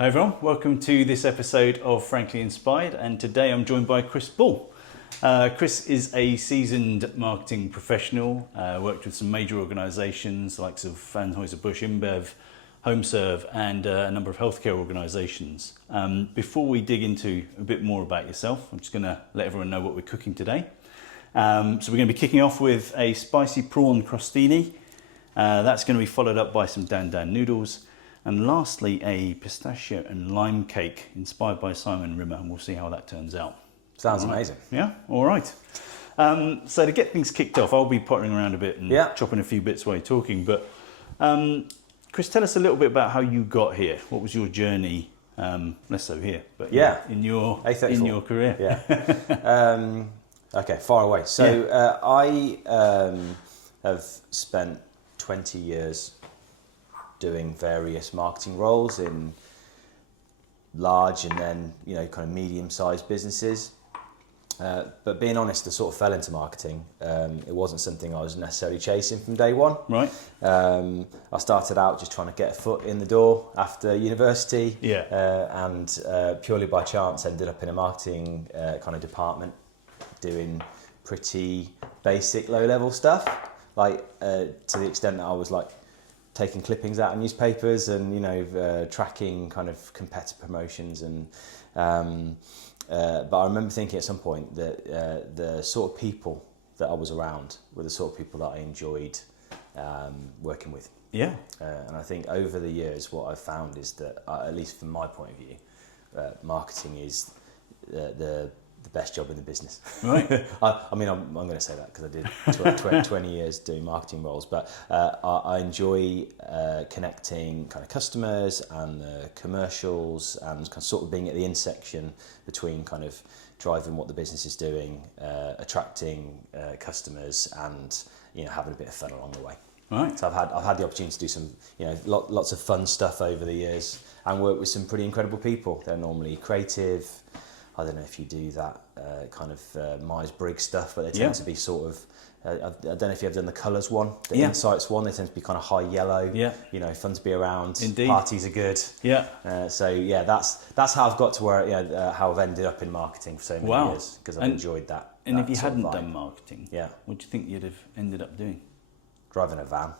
Hi everyone, welcome to this episode of Frankly Inspired, and today I'm joined by Chris Bull. Chris is a seasoned marketing professional, worked with some major organisations likes of Anheuser-Busch InBev, HomeServe and a number of healthcare organisations. Before we dig into a bit more about yourself, I'm just going to let everyone know what we're cooking today. So we're going to be kicking off with a spicy prawn crostini. That's going to be followed up by some dan noodles. And lastly, a pistachio and lime cake inspired by Simon Rimmer, and we'll see how that turns out. Sounds amazing. Yeah, all right. So to get things kicked off, I'll be pottering around a bit and chopping a few bits while you're talking. But Chris, tell us a little bit about how you got here. What was your journey, less so here, but in your career? Yeah. Okay, far away. So I have spent 20 years doing various marketing roles in large and then kind of medium-sized businesses. But being honest, I sort of fell into marketing. It wasn't something I was necessarily chasing from day one. Right. I started out just trying to get a foot in the door after university. And purely by chance ended up in a marketing kind of department doing pretty basic low-level stuff. Like to the extent that I was like taking clippings out of newspapers and tracking kind of competitor promotions and but I remember thinking at some point that the sort of people that I was around were the sort of people that I enjoyed working with. And I think over the years what I've found is that at least from my point of view, marketing is the best job in the business. Right. I mean, I'm going to say that because I did 20 years doing marketing roles, but I enjoy connecting kind of customers and the commercials and kind of sort of being at the intersection between kind of driving what the business is doing, attracting customers and, having a bit of fun along the way. Right. So I've had the opportunity to do some, lots of fun stuff over the years and work with some pretty incredible people. They're normally creative. I don't know if you do that kind of Myers-Briggs stuff, but they tend to be sort of, I don't know if you've ever done the colours one, the insights one, they tend to be kind of high yellow, fun to be around. Indeed. Parties are good. That's how I've got to where, how I've ended up in marketing for so many years, because I've enjoyed that. And if you hadn't done marketing, what do you think you'd have ended up doing? Driving a van.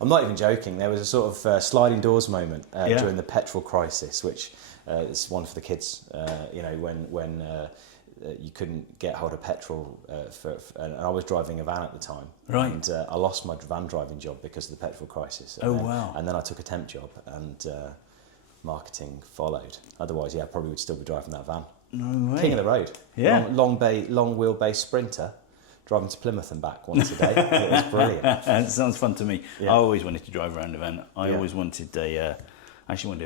I'm not even joking. There was a sort of sliding doors moment during the petrol crisis, which is one for the kids. When you couldn't get hold of petrol, and I was driving a van at the time. Right. And I lost my van driving job because of the petrol crisis. And then I took a temp job, and marketing followed. Otherwise, I probably would still be driving that van. No way. King of the road. Yeah. Long wheelbase Sprinter. Driving to Plymouth and back once a day. It was brilliant. It sounds fun to me. I always wanted to drive around a van. I always wanted a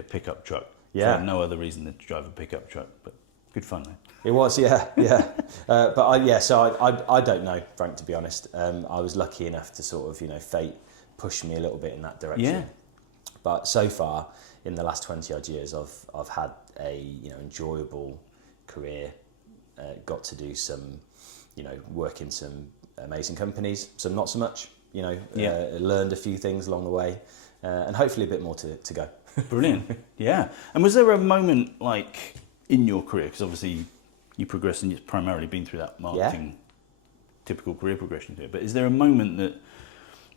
pickup truck. For no other than to drive a pickup truck, but good fun though. It was, but I don't know, Frank, to be honest. I was lucky enough to sort of, fate pushed me a little bit in that direction. Yeah. But so far, in the last 20 odd years, I've had a enjoyable career. Got to do some, work in some amazing companies, some not so much. Learned a few things along the way, and hopefully a bit more to go. Brilliant. Yeah. And was there a moment like in your career, because obviously you progressed and you've primarily been through that marketing typical career progression to it, but is there a moment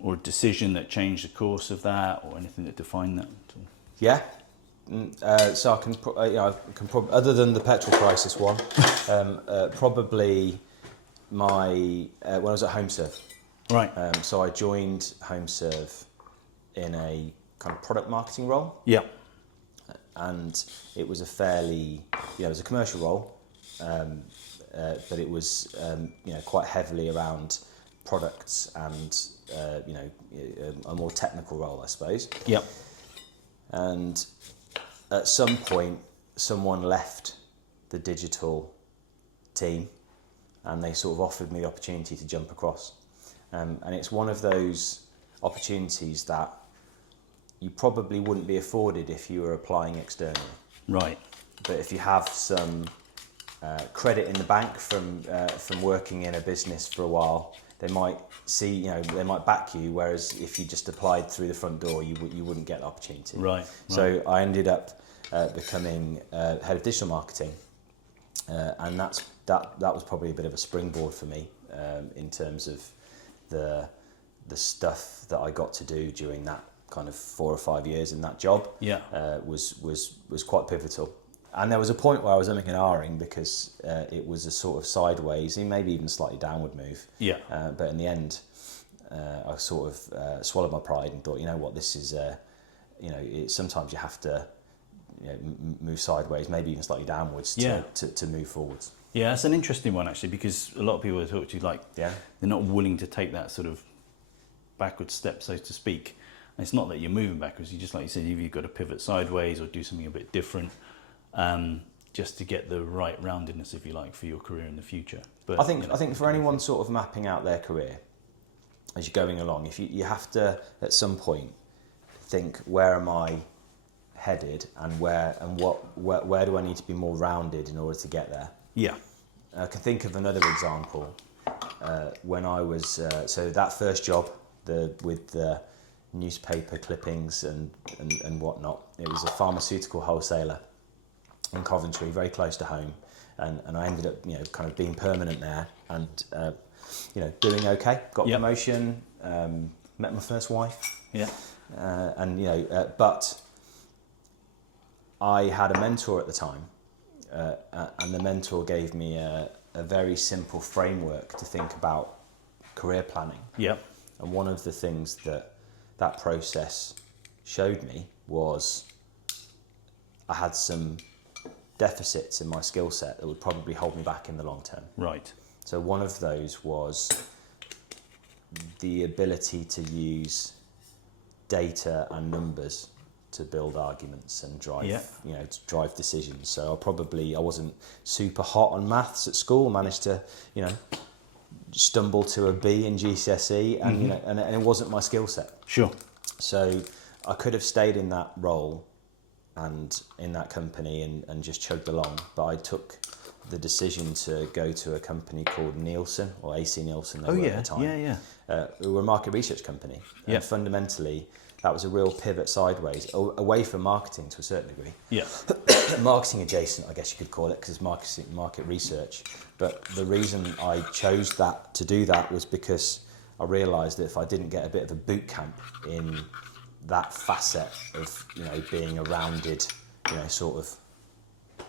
or a decision that changed the course of that, or anything that defined that at all? Yeah. So I can probably, other than the petrol crisis one, probably when I was at HomeServe. Right. So I joined HomeServe in a kind of product marketing role. Yeah. And it was a fairly, it was a commercial role, but it was, quite heavily around products and, a more technical role, I suppose. Yep. And at some point, someone left the digital team and they sort of offered me the opportunity to jump across. And it's one of those opportunities that you probably wouldn't be afforded if you were applying externally. Right. But if you have some credit in the bank from working in a business for a while, they might see, you know, they might back you, whereas if you just applied through the front door, you wouldn't get the opportunity. Right. So I ended up becoming head of digital marketing, and that was probably a bit of a springboard for me in terms of the stuff that I got to do during that kind of 4 or 5 years in that job. Yeah. Was quite pivotal. And there was a point where I was umming and ahhing because it was a sort of sideways, maybe even slightly downward move. Yeah. But in the end, I sort of swallowed my pride and thought, you know what, this is, you know, sometimes you have to, you know, move sideways, maybe even slightly downwards to move forwards. Yeah, that's an interesting one actually, because a lot of people I talk to, like, they're not willing to take that sort of backward step, so to speak. And it's not that you're moving backwards. You just, like you said, you've got to pivot sideways or do something a bit different. Just to get the right roundedness, if you like, for your career in the future. But I think for anyone sort of mapping out their career as you're going along, if you have to at some point think, where am I headed, and where do I need to be more rounded in order to get there? Yeah. I can think of another example. When I was so that first job, with the newspaper clippings and whatnot, it was a pharmaceutical wholesaler in Coventry, very close to home, and I ended up, you know, kind of being permanent there, and you know, doing okay. Got a promotion, met my first wife, and you know, but I had a mentor at the time, and the mentor gave me a very simple framework to think about career planning. Yeah. And one of the things that process showed me was I had some deficits in my skill set that would probably hold me back in the long term. Right. So one of those was the ability to use data and numbers to build arguments and drive, you know, to drive decisions. So I wasn't super hot on maths at school. Managed to, you know, stumble to a B in GCSE, and you know, and it wasn't my skill set. Sure. So I could have stayed in that role and in that company and just chugged along, but I took the decision to go to a company called Nielsen, or AC Nielsen at the time. We were a market research company, and fundamentally that was a real pivot sideways, away from marketing to a certain degree. Yeah. Marketing adjacent, I guess you could call it, because it's market research. But the reason I chose to do that was because I realised that if I didn't get a bit of a boot camp in that facet of, you know, being a rounded, you know, sort of,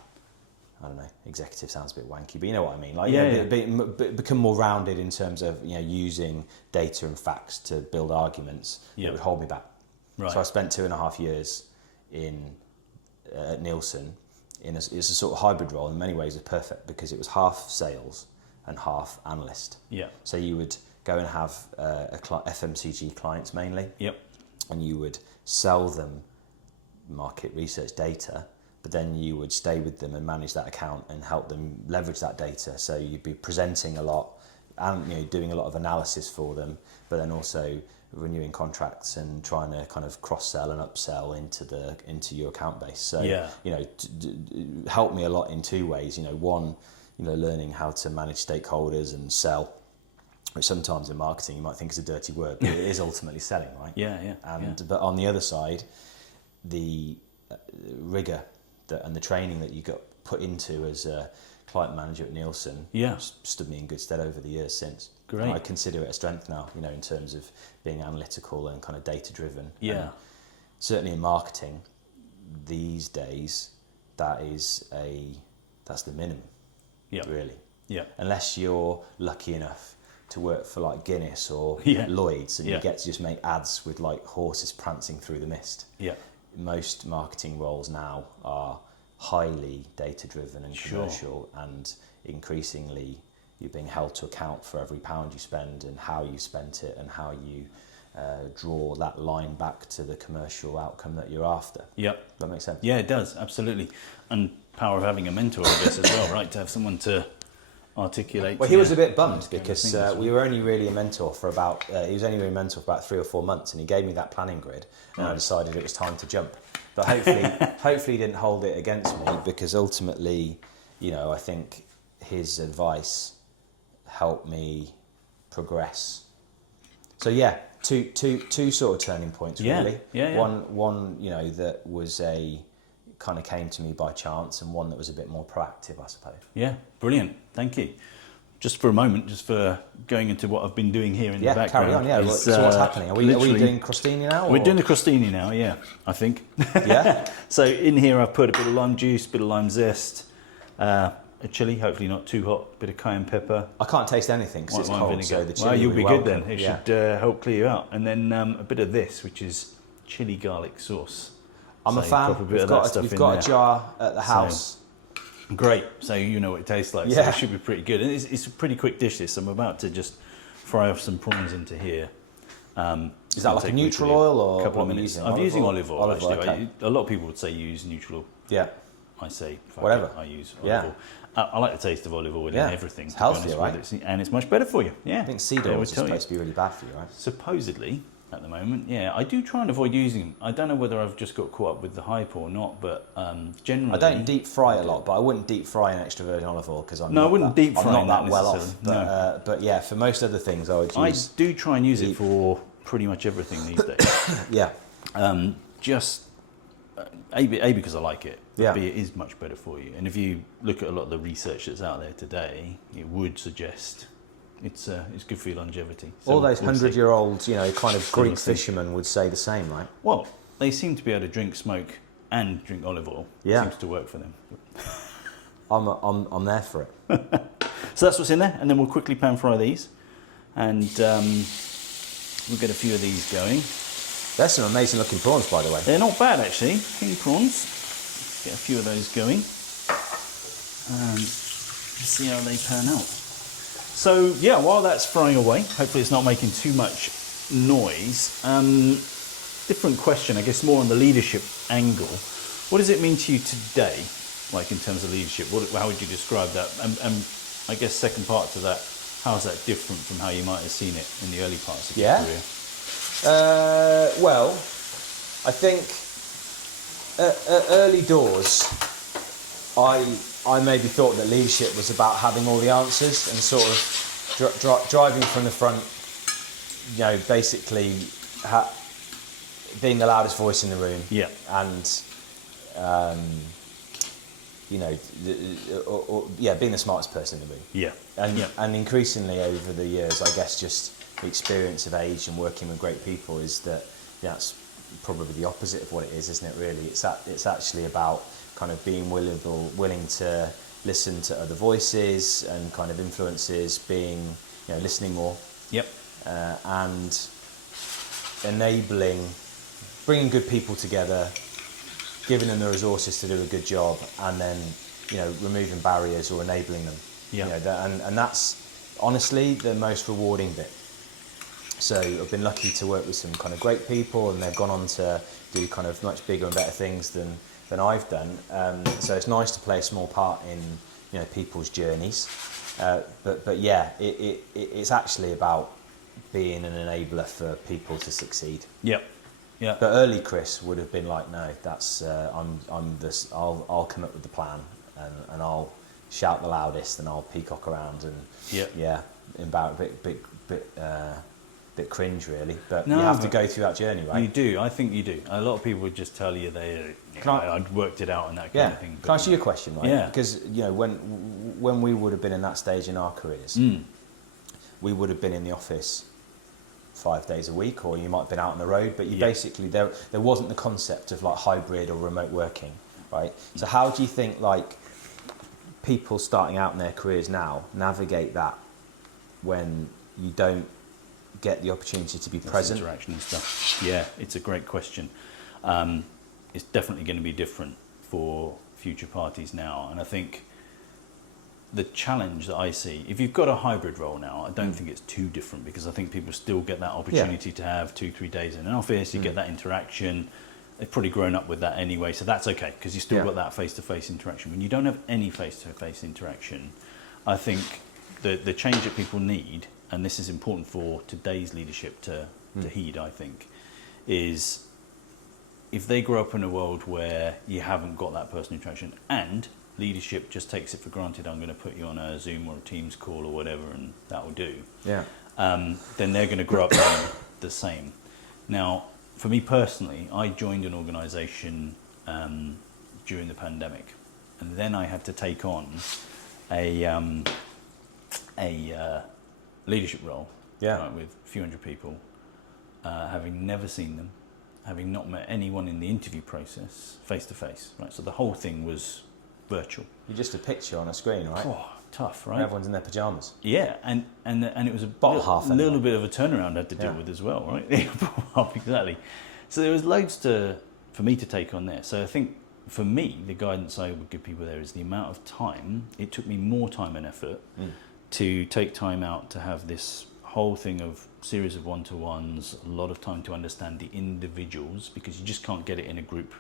I don't know, executive sounds a bit wanky, but you know what I mean. Like, become more rounded in terms of, you know, using data and facts to build arguments, it would hold me back. Right. So I spent 2.5 years at Nielsen. It's a sort of hybrid role. In many ways, it's perfect because it was half sales and half analyst. Yeah. So you would go and have FMCG clients mainly. Yep. And you would sell them market research data, but then you would stay with them and manage that account and help them leverage that data. So you'd be presenting a lot and, you know, doing a lot of analysis for them, but then also renewing contracts and trying to kind of cross-sell and upsell into your account base. So, you know, helped me a lot in two ways. You know, one, you know, learning how to manage stakeholders and sell, which sometimes in marketing you might think is a dirty word, but it is ultimately selling, right? But on the other side, the rigor and the training that you got put into as a client manager at Nielsen stood me in good stead over the years since. Great. And I consider it a strength now, you know, in terms of being analytical and kind of data driven. Yeah. And certainly in marketing these days, that's the minimum. Yeah. Really. Yeah. Unless you're lucky enough to work for like Guinness or Lloyd's, and you get to just make ads with like horses prancing through the mist. Yeah. Most marketing roles now are highly data driven and commercial, and increasingly you're being held to account for every pound you spend and how you spent it and how you draw that line back to the commercial outcome that you're after. Yep. That makes sense? Yeah, it does, absolutely. And power of having a mentor, I guess, as well, right? To have someone to articulate. Well, he was a bit bummed because we were only really a mentor for about, he was only really a mentor for about 3 or 4 months, and he gave me that planning grid, and I decided it was time to jump. But hopefully he didn't hold it against me, because ultimately, you know, I think his advice helped me progress. So yeah, two sort of turning points really. Yeah. One that was kind of came to me by chance, and one that was a bit more proactive, I suppose. Yeah, brilliant. Thank you. Just for a moment, just for going into what I've been doing here in the background. Carry on. Yeah. So what's happening? Are we doing crostini now? We're doing the crostini now. Yeah, I think. Yeah. So in here I've put a bit of lime juice, a bit of lime zest, a chili, hopefully not too hot, a bit of cayenne pepper. I can't taste anything because it's white cold. vinegar. So the chili. Well, you'll be welcome. good then. It should help clear you out. And then a bit of this, which is chili garlic sauce. I'm a fan. We've got a jar at the house. Great, so you know what it tastes like, so it should be pretty good. And it's a pretty quick dish this. I'm about to just fry off some prawns into here. Is that like a neutral oil or a couple of minutes? I'm using olive oil actually. Okay. A lot of people would say use neutral oil. Yeah. I say whatever. I use olive oil. I like the taste of olive oil in everything. It's healthier, right? And it's much better for you. Yeah. I think seed oil is supposed to be really bad for you, right? Supposedly. At the moment, yeah, I do try and avoid using them. I don't know whether I've just got caught up with the hype or not, but generally, I don't deep fry a lot, but I wouldn't deep fry an extra virgin olive oil because I'm I wouldn't deep fry I'm not that well off. No. But yeah, for most other things, I would use. I do try and use it for pretty much everything these days. Yeah. Just A because I like it. But Yeah. B, it is much better for you. And if you look at a lot of the research that's out there today, it would suggest. It's good for your longevity. So all those 100-year-old, kind of Greek we'll see. fishermen would say the same, right? Well, they seem to be able to drink smoke and drink olive oil. Yeah. It seems to work for them. I'm there for it. So that's what's in there, and then we'll quickly pan fry these, and we'll get a few of these going. There's some amazing looking prawns, by the way. They're not bad actually, king prawns. Get a few of those going, and see how they pan out. So yeah, while that's frying away, hopefully it's not making too much noise. Different question, I guess, more on the leadership angle. What does it mean to you today, like in terms of leadership? How would you describe that? And I guess second part to that, how is that different from how you might have seen it in the early parts of your career? Well, I think at early doors, I maybe thought that leadership was about having all the answers and sort of driving from the front, basically being the loudest voice in the room. Yeah. And, being the smartest person in the room. Yeah. And increasingly over the years, I guess just the experience of age and working with great people is that that's probably the opposite of what it is, isn't it, really? It's actually about kind of being willing to listen to other voices and kind of influences, being, listening more. Yep. And enabling, bringing good people together, giving them the resources to do a good job, and then, removing barriers or enabling them. Yeah. And that's honestly the most rewarding bit. So I've been lucky to work with some kind of great people, and they've gone on to do kind of much bigger and better things than I've done. So it's nice to play a small part in people's journeys. But yeah, it's actually about being an enabler for people to succeed. Yep. Yeah. But early Chris would have been like, no, that's I'm this. I'll come up with the plan, and I'll shout the loudest, and I'll peacock around, and bit cringe really, but you have to go through that journey, right? You do. I think you do. A lot of people would just tell you I'd worked it out and that kind of thing. Can I ask you a question, right? Yeah. Because when we would have been in that stage in our careers, we would have been in the office 5 days a week, or you might have been out on the road, but you basically there wasn't the concept of like hybrid or remote working, right? So how do you think like people starting out in their careers now navigate that when you don't get the opportunity to be present? Interaction and stuff. Yeah, it's a great question. It's definitely going to be different for future parties now, and I think the challenge that I see, if you've got a hybrid role now, I don't think it's too different, because I think people still get that opportunity to have 2-3 days in an office. You get that interaction. They've probably grown up with that anyway, so that's okay, because you still got that face-to-face interaction. When you don't have any face-to-face interaction, I think the change that people need, and this is important for today's leadership to heed, I think, is if they grow up in a world where you haven't got that personal interaction, and leadership just takes it for granted, I'm going to put you on a Zoom or a Teams call or whatever, and that will do. Yeah. then they're going to grow up doing the same. Now, for me personally, I joined an organisation during the pandemic, and then I had to take on a leadership role with a few hundred people, having never seen them, having not met anyone in the interview process face to face. Right, so the whole thing was virtual. You're just a picture on a screen, right? Oh, tough, right? And everyone's in their pajamas. Yeah, and it was a little bit of a turnaround I had to deal with as well, right? Exactly. So there was loads for me to take on there. So I think for me, the guidance I would give people there is the amount of time. It took me more time and effort to take time out to have this whole thing of series of one-to-ones, a lot of time to understand the individuals, because you just can't get it in a group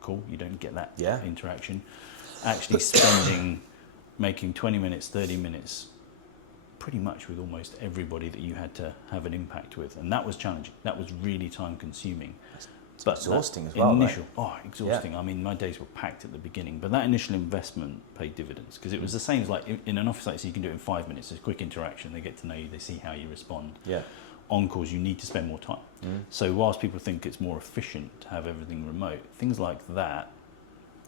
call. You don't get that interaction. Actually making 20 minutes, 30 minutes, pretty much with almost everybody that you had to have an impact with. And that was challenging. That was really time consuming. But exhausting as well, right? Exhausting. I mean, my days were packed at the beginning, but that initial investment paid dividends, because it was the same as like in an office like this, you can do it in 5 minutes. It's a quick interaction. They get to know you. They see how you respond. Yeah. On calls, you need to spend more time. So whilst people think it's more efficient to have everything remote, things like that,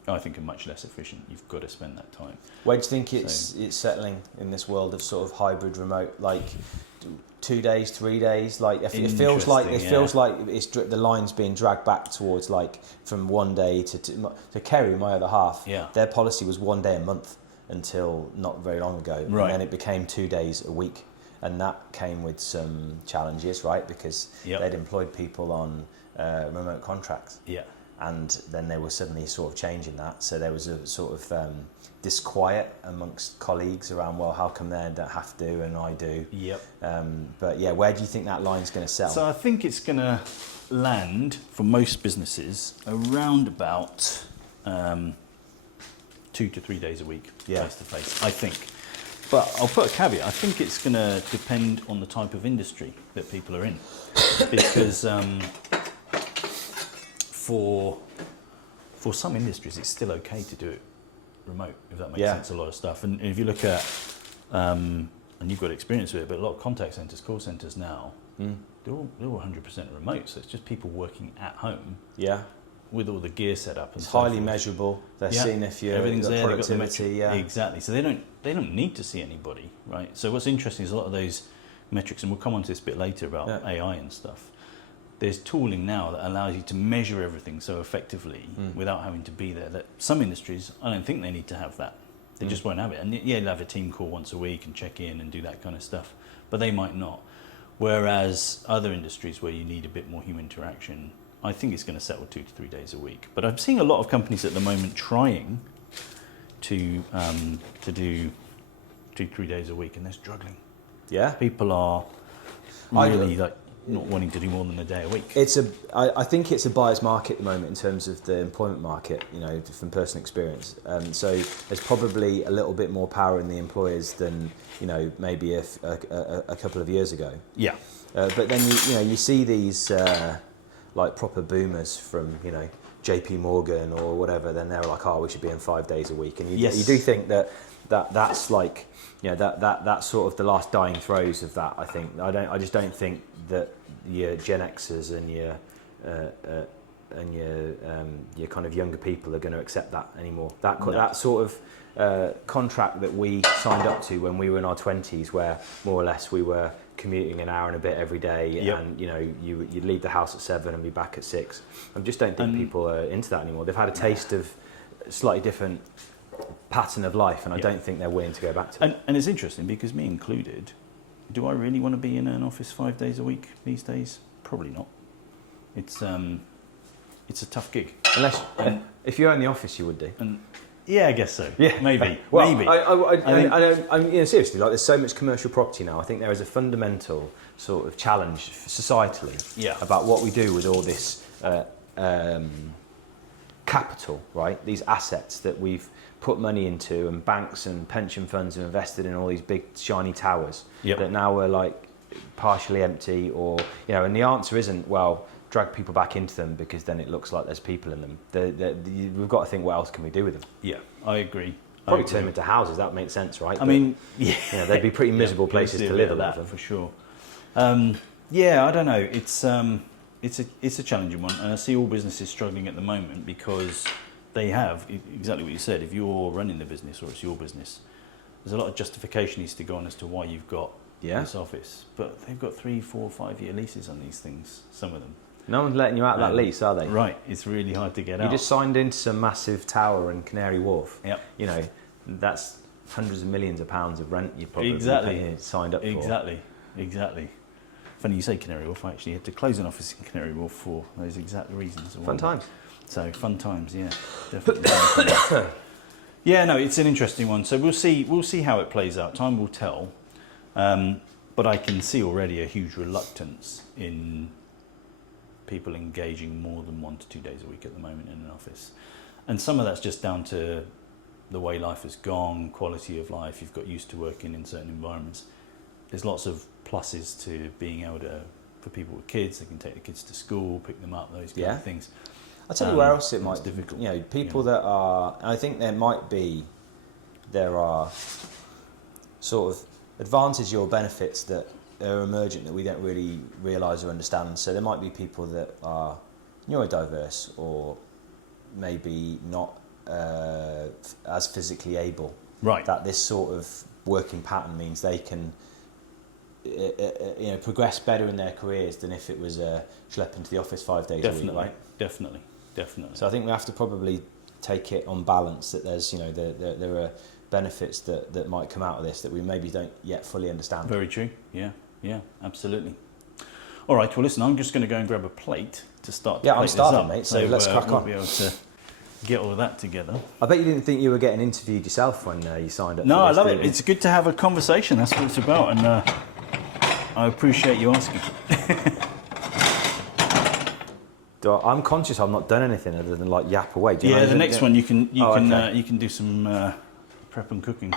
I think are much less efficient. You've got to spend that time. Where do you think it's settling in this world of sort of hybrid remote? Like 2 days, 3 days? Like it feels like it's the line's being dragged back towards like from 1 day to Kerry, my other half. Yeah. Their policy was 1 day a month until not very long ago, right. And then it became 2 days a week, and that came with some challenges, right? Because they'd employed people on remote contracts. Yeah. And then they were suddenly sort of changing that. So there was a sort of disquiet amongst colleagues around, well, how come they don't have to and I do? Yep. But yeah, where do you think that line's going to settle? So I think it's going to land for most businesses around about 2 to 3 days a week, face to face, I think. But I'll put a caveat. I think it's going to depend on the type of industry that people are in, because for some industries, it's still okay to do it remote, if that makes sense. A lot of stuff, and if you look at, and you've got experience with it, but a lot of contact centres, call centres now, they're all 100% remote. So it's just people working at home. Yeah. With all the gear set up, and it's highly measurable. They're seeing if you're everything's there. Productivity, exactly. So they don't need to see anybody, right? So what's interesting is a lot of those metrics, and we'll come on to this a bit later about AI and stuff. There's tooling now that allows you to measure everything so effectively without having to be there. That some industries, I don't think they need to have that. They just won't have it. And they'll have a team call once a week and check in and do that kind of stuff, but they might not. Whereas other industries where you need a bit more human interaction, I think it's going to settle 2 to 3 days a week. But I'm seeing a lot of companies at the moment trying to do 2-3 days a week, and they're struggling. Yeah, people are really not wanting to do more than a day a week. I think it's a buyer's market at the moment in terms of the employment market, from personal experience. So there's probably a little bit more power in the employers than, maybe a couple of years ago. Yeah. But then, you see these like proper boomers from, JP Morgan or whatever, then they're like, oh, we should be in 5 days a week. And you do think that's like, that's sort of the last dying throes of that. I think I just don't think that your Gen Xers and your kind of younger people are going to accept that anymore. That sort of contract that we signed up to when we were in our 20s, where more or less we were commuting an hour and a bit every day, and you'd leave the house at 7 and be back at 6. I just don't think people are into that anymore. They've had a taste of a slightly different pattern of life, and I don't think they're willing to go back to it. And it's interesting because, me included, do I really want to be in an office 5 days a week these days? Probably not. It's a tough gig. Unless if you own the office, you would do. Yeah, I guess so. Yeah, maybe. Well, maybe. I seriously, like, there's so much commercial property now. I think there is a fundamental sort of challenge societally about what we do with all this capital, right? These assets that we've put money into, and banks and pension funds have invested in all these big shiny towers that now are like partially empty, or and the answer isn't, well, drag people back into them because then it looks like there's people in them. We've got to think, what else can we do with them? Yeah, I agree. Probably turn them into houses. That makes sense, right? I mean, yeah, they'd be pretty miserable places to live. That for sure. Yeah, I don't know. It's a challenging one, and I see all businesses struggling at the moment because they have exactly what you said. If you're running the business or it's your business, there's a lot of justification needs to go on as to why you've got this office. But they've got 3, 4, 5-year leases on these things. Some of them. No one's letting you out that lease, are they? Right. It's really hard to get out. You just signed into some massive tower in Canary Wharf. Yep. You know, that's hundreds of millions of pounds of rent you probably signed up for. Exactly. Funny you say Canary Wharf. I actually had to close an office in Canary Wharf for those exact reasons. Fun times. So fun times, yeah, definitely. Yeah, no, it's an interesting one. So we'll see how it plays out. Time will tell. But I can see already a huge reluctance in people engaging more than 1 to 2 days a week at the moment in an office, and some of that's just down to the way life has gone, quality of life. You've got used to working in certain environments. There's lots of pluses to being able to, for people with kids, they can take the kids to school, pick them up, those kind of things. I'll tell you where else it might be difficult. You know, people that are, I think there are sort of advantages or benefits that are emergent that we don't really realise or understand. So there might be people that are neurodiverse or maybe not as physically able. Right. That this sort of working pattern means they can progress better in their careers than if it was schlep into the office 5 days a week, right? Definitely. So I think we have to probably take it on balance that there's, there are benefits that might come out of this that we maybe don't yet fully understand. Very true. Yeah, absolutely. All right, well, listen, I'm just going to go and grab a plate to start. Yeah, I'm starving, mate, so let's crack on. We'll be able to get all of that together. I bet you didn't think you were getting interviewed yourself when you signed up. No, for this, I love it. It's good to have a conversation. That's what it's about, and I appreciate you asking. I'm conscious I've not done anything other than like yap away. Yeah, the next one you can do some prep and cooking.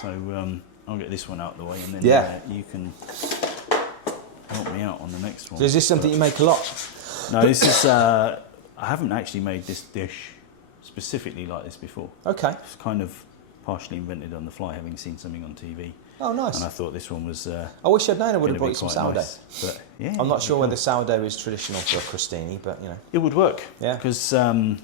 So I'll get this one out of the way, and then you can help me out on the next one. So is this something you make a lot? No, this is. I haven't actually made this dish specifically like this before. Okay. It's kind of partially invented on the fly, having seen something on TV. Oh, nice. And I thought this one was. I wish I'd known. I would have brought you some sourdough. Nice. But yeah, I'm not sure whether sourdough is traditional for a crostini, but it would work. Yeah. Because I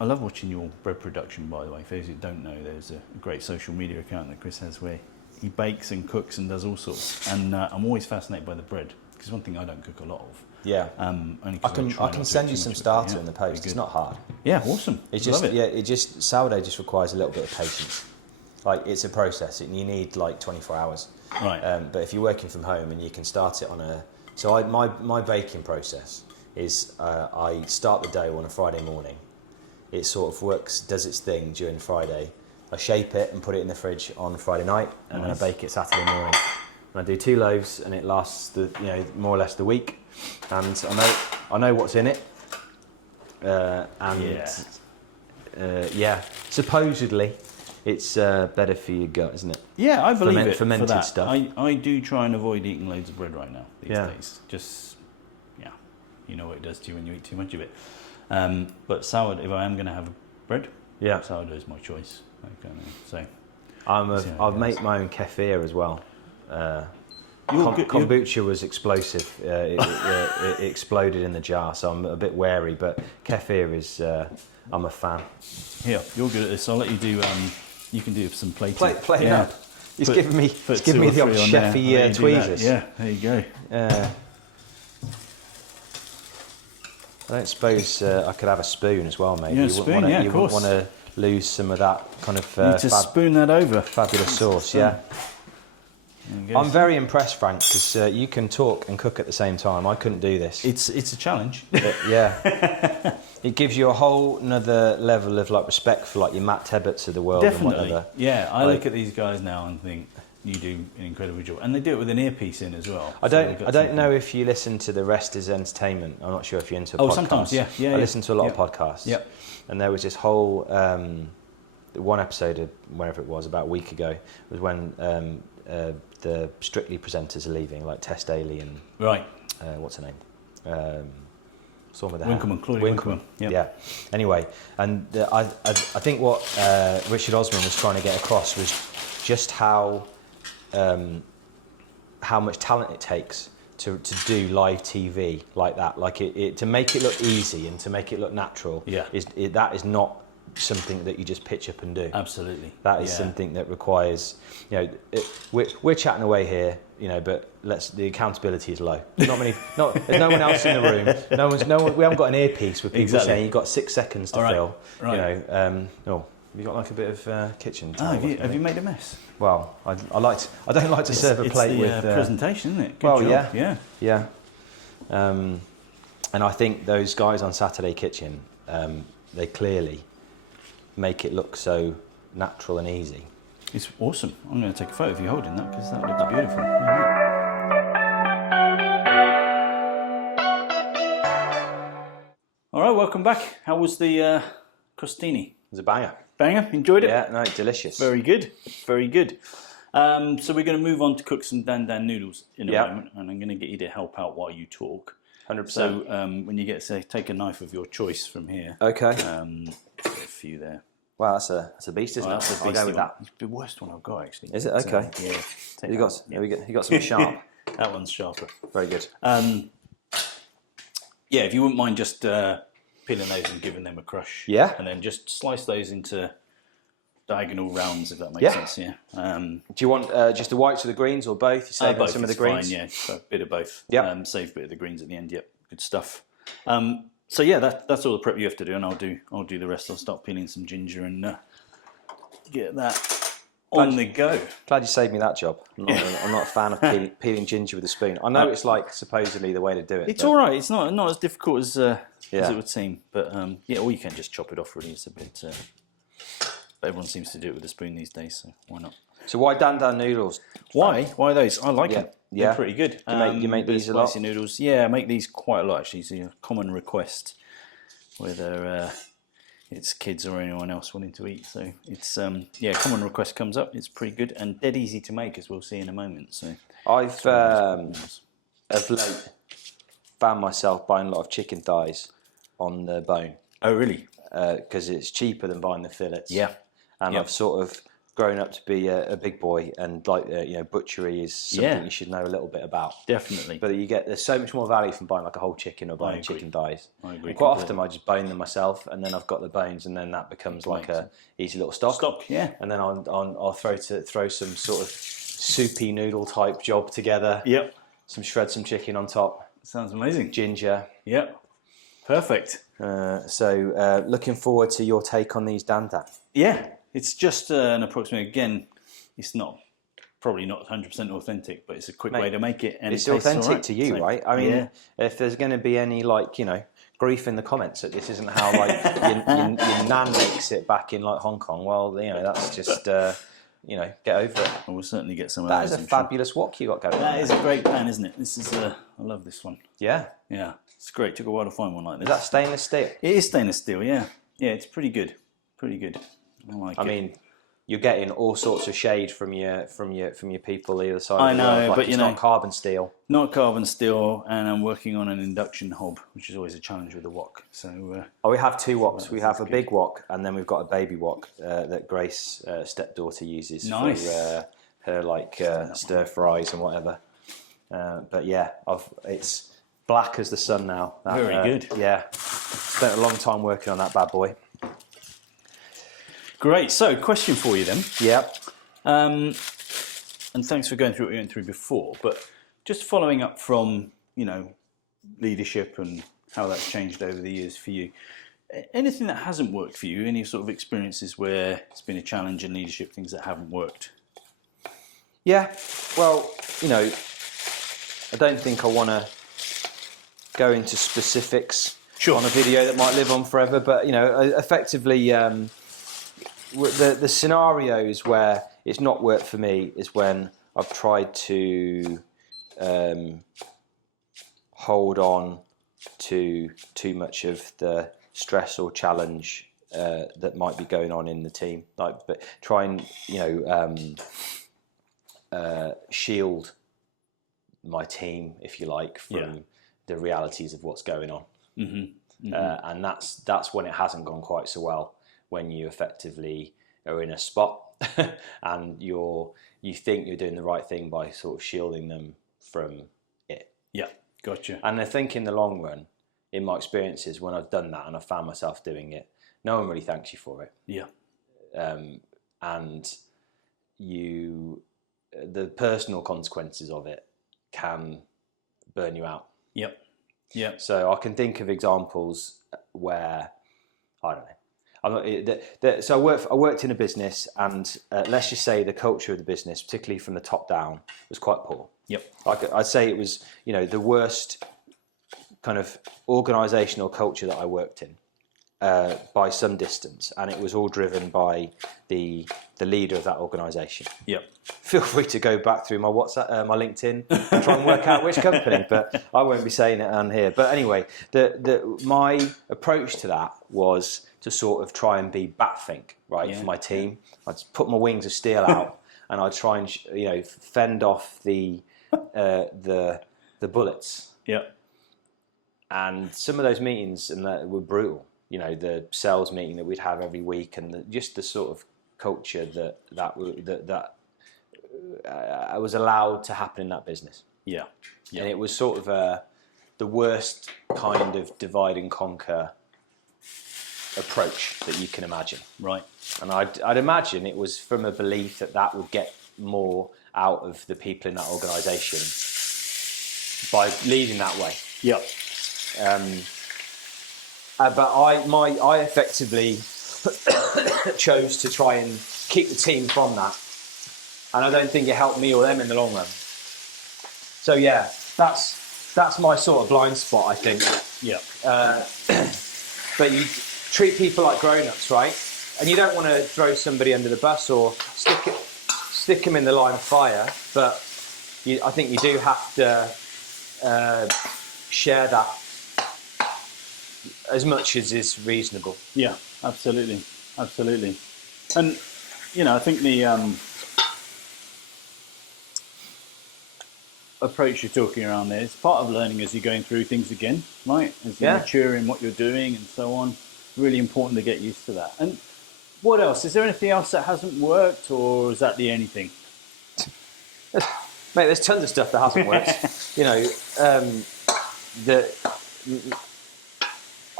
love watching your bread production. By the way, for those who don't know, there's a great social media account that Chris has where he bakes and cooks and does all sorts. And I'm always fascinated by the bread because one thing I don't cook a lot of. Yeah. Only I can send you some starter in the post. It's not hard. Yeah, awesome. It's just sourdough just requires a little bit of patience. Like it's a process, and you need like 24 hours. Right. But if you're working from home and you can start it on a, my baking process is I start the dough on a Friday morning. It sort of does its thing during Friday. I shape it and put it in the fridge on Friday night, and then I bake it Saturday morning. And I do 2 loaves, and it lasts more or less the week. And I know what's in it. Supposedly it's better for your gut, isn't it? Yeah, I believe it. Fermented for that. stuff. I do try and avoid eating loads of bread right now these days. Just you know what it does to you when you eat too much of it. But sourdough, if I am going to have bread, sourdough is my choice. Okay, so I've made my own kefir as well. Kombucha was explosive. It exploded in the jar, so I'm a bit wary. But kefir is, I'm a fan. Here, you're good at this. I'll let you do. You can do some plating. Plate up. He's giving me the old chefy tweezers. Yeah, there you go. I don't suppose I could have a spoon as well, maybe. Yeah, you spoon, of course. Wouldn't want to lose some of that kind of need to spoon that over. Fabulous sauce, yeah. I'm very impressed, Frank, because you can talk and cook at the same time. I couldn't do this. It's a challenge. Yeah. It gives you a whole another level of respect for your Matt Tebbott's of the world. Definitely. And whatever. Yeah, I look at these guys now and think you do an incredible job, and they do it with an earpiece in as well. I don't know if you listen to the rest is entertainment. I'm not sure if you're into podcasts. Sometimes, yeah. I listen to a lot of podcasts. Yep. And there was this whole one episode of whenever it was about a week ago was when the Strictly presenters are leaving, like Tess Daly and what's her name? Someone with the Winkelman, Claudia Winkelman. Yep. Yeah. Anyway, and I think what Richard Osman was trying to get across was just how much talent it takes to do live TV like that, like to make it look easy and to make it look natural. That is not something that you just pitch up and do. Absolutely. That is something that requires, we're chatting away here, but the accountability is low. There's no one else in the room. We haven't got an earpiece with people saying you've got 6 seconds to fill. Right. Have you got like a bit of kitchen time? Have you made a mess? Well, I don't like to serve a plate with presentation, isn't it? Good job. Yeah. And I think those guys on Saturday Kitchen, they clearly make it look so natural and easy. It's awesome. I'm going to take a photo of you holding that because that looks beautiful. All right, welcome back. How was the crostini? It was a banger. Banger? Enjoyed it? Yeah, no, delicious. Very good. Very good. So we're going to move on to cook some dan noodles in a moment, and I'm going to get you to help out while you talk. 100%. So when you get to take a knife of your choice from here. Okay. A few there. Wow, that's a beast, isn't it? I'll go with that. It's the worst one I've got, actually. Is it? Okay. Yeah. You got something sharp. That one's sharper. Very good. Yeah, if you wouldn't mind just peeling those and giving them a crush. Yeah. And then just slice those into diagonal rounds, if that makes sense. Yeah. Do you want just the whites or the greens or both? You save both. some of the greens? Fine, yeah. A bit of both. Yeah. Save a bit of the greens at the end. Yep. Good stuff. So yeah, that's all the prep you have to do, and I'll do the rest. I'll start peeling some ginger and get that on the go. Glad you saved me that job. I'm not a fan of peeling ginger with a spoon. I know it's like supposedly the way to do it. It's all right. It's not as difficult as it would seem. But or you can just chop it off. Really, it's a bit. But everyone seems to do it with a spoon these days, so why not? So why dan noodles? Why those? I like them. Yeah, they're pretty good. You make these a lot? Spicy noodles. Yeah, I make these quite a lot actually. It's a common request, whether it's kids or anyone else wanting to eat. So it's common request comes up. It's pretty good and dead easy to make, as we'll see in a moment. So I've of late found myself buying a lot of chicken thighs on the bone. Oh really? Because it's cheaper than buying the fillets. Yeah. And I've sort of grown up to be a big boy, and butchery is something you should know a little bit about. Definitely. But there's so much more value from buying like a whole chicken or buying chicken thighs. I agree. And quite often I just bone them myself, and then I've got the bones, and then that becomes like a easy little stock. Yeah. And then I'll throw some sort of soupy noodle type job together. Yep. Shred some chicken on top. Sounds amazing. Ginger. Yep. Perfect. So looking forward to your take on these dan. Yeah. It's just an approximate. Again, it's probably not 100% authentic, but it's a quick way to make it. And it's it tastes authentic to you, right? I mean, if there's going to be any grief in the comments that this isn't how your nan makes it back in like Hong Kong, well, that's just get over it. We'll certainly get some of that. That is a fabulous wok you got going. That is a great pan, isn't it? This is I love this one. Yeah. Yeah, it's great. Took a while to find one like this. Is that stainless steel? It is stainless steel. Yeah. Yeah, it's pretty good. Pretty good. I mean, you're getting all sorts of shade from your people either side. I know, but it's not carbon steel. Not carbon steel, and I'm working on an induction hob, which is always a challenge with the wok. So. We have two woks. We have a big wok, and then we've got a baby wok that Grace stepdaughter uses for her stir fries and whatever. But yeah, it's black as the sun now. Very good. Yeah, spent a long time working on that bad boy. Great. So, question for you then. Yep. And thanks for going through what you went through before. But just following up from leadership and how that's changed over the years for you. Anything that hasn't worked for you? Any sort of experiences where it's been a challenge in leadership, things that haven't worked? Yeah. Well, I don't think I want to go into specifics on a video that might live on forever. But effectively. The scenarios where it's not worked for me is when I've tried to hold on to too much of the stress or challenge that might be going on in the team. But try and shield my team, if you like, from the realities of what's going on. Mm-hmm. Mm-hmm. And that's when it hasn't gone quite so well. When you effectively are in a spot and you think you're doing the right thing by sort of shielding them from it. Yeah, gotcha. And I think in the long run, in my experiences, when I've done that and I found myself doing it, no one really thanks you for it. Yeah. And the personal consequences of it can burn you out. Yep. Yeah. So I can think of examples where, I don't know. So I worked in a business, and let's just say the culture of the business, particularly from the top down, was quite poor. Yep. I'd say it was, the worst kind of organisational culture that I worked in by some distance, and it was all driven by the leader of that organisation. Yep. Feel free to go back through my WhatsApp, my LinkedIn, and try and work out which company, but I won't be saying it on here. But anyway, my approach to that was to sort of try and be batfink, right, for my team. I'd put my wings of steel out, and I'd try and fend off the bullets. Yeah. And some of those meetings were brutal. The sales meeting that we'd have every week, and just the sort of culture that I was allowed to happen in that business. Yeah. And it was sort of the worst kind of divide and conquer approach that you can imagine. Right. And I'd imagine it was from a belief that would get more out of the people in that organisation by leading that way. Yeah. But I effectively chose to try and keep the team from that, and I don't think it helped me or them in the long run. So yeah, that's my sort of blind spot, I think. Yeah. But you treat people like grown-ups, right? And you don't want to throw somebody under the bus or stick them in the line of fire, but I think you do have to share that as much as is reasonable. Yeah, absolutely. And I think the approach you're talking around there is part of learning as you're going through things again, right? As you mature in what you're doing and so on. Really important to get used to that. And what else? Is there anything else that hasn't worked, or is that the only thing? Mate, there's tons of stuff that hasn't worked.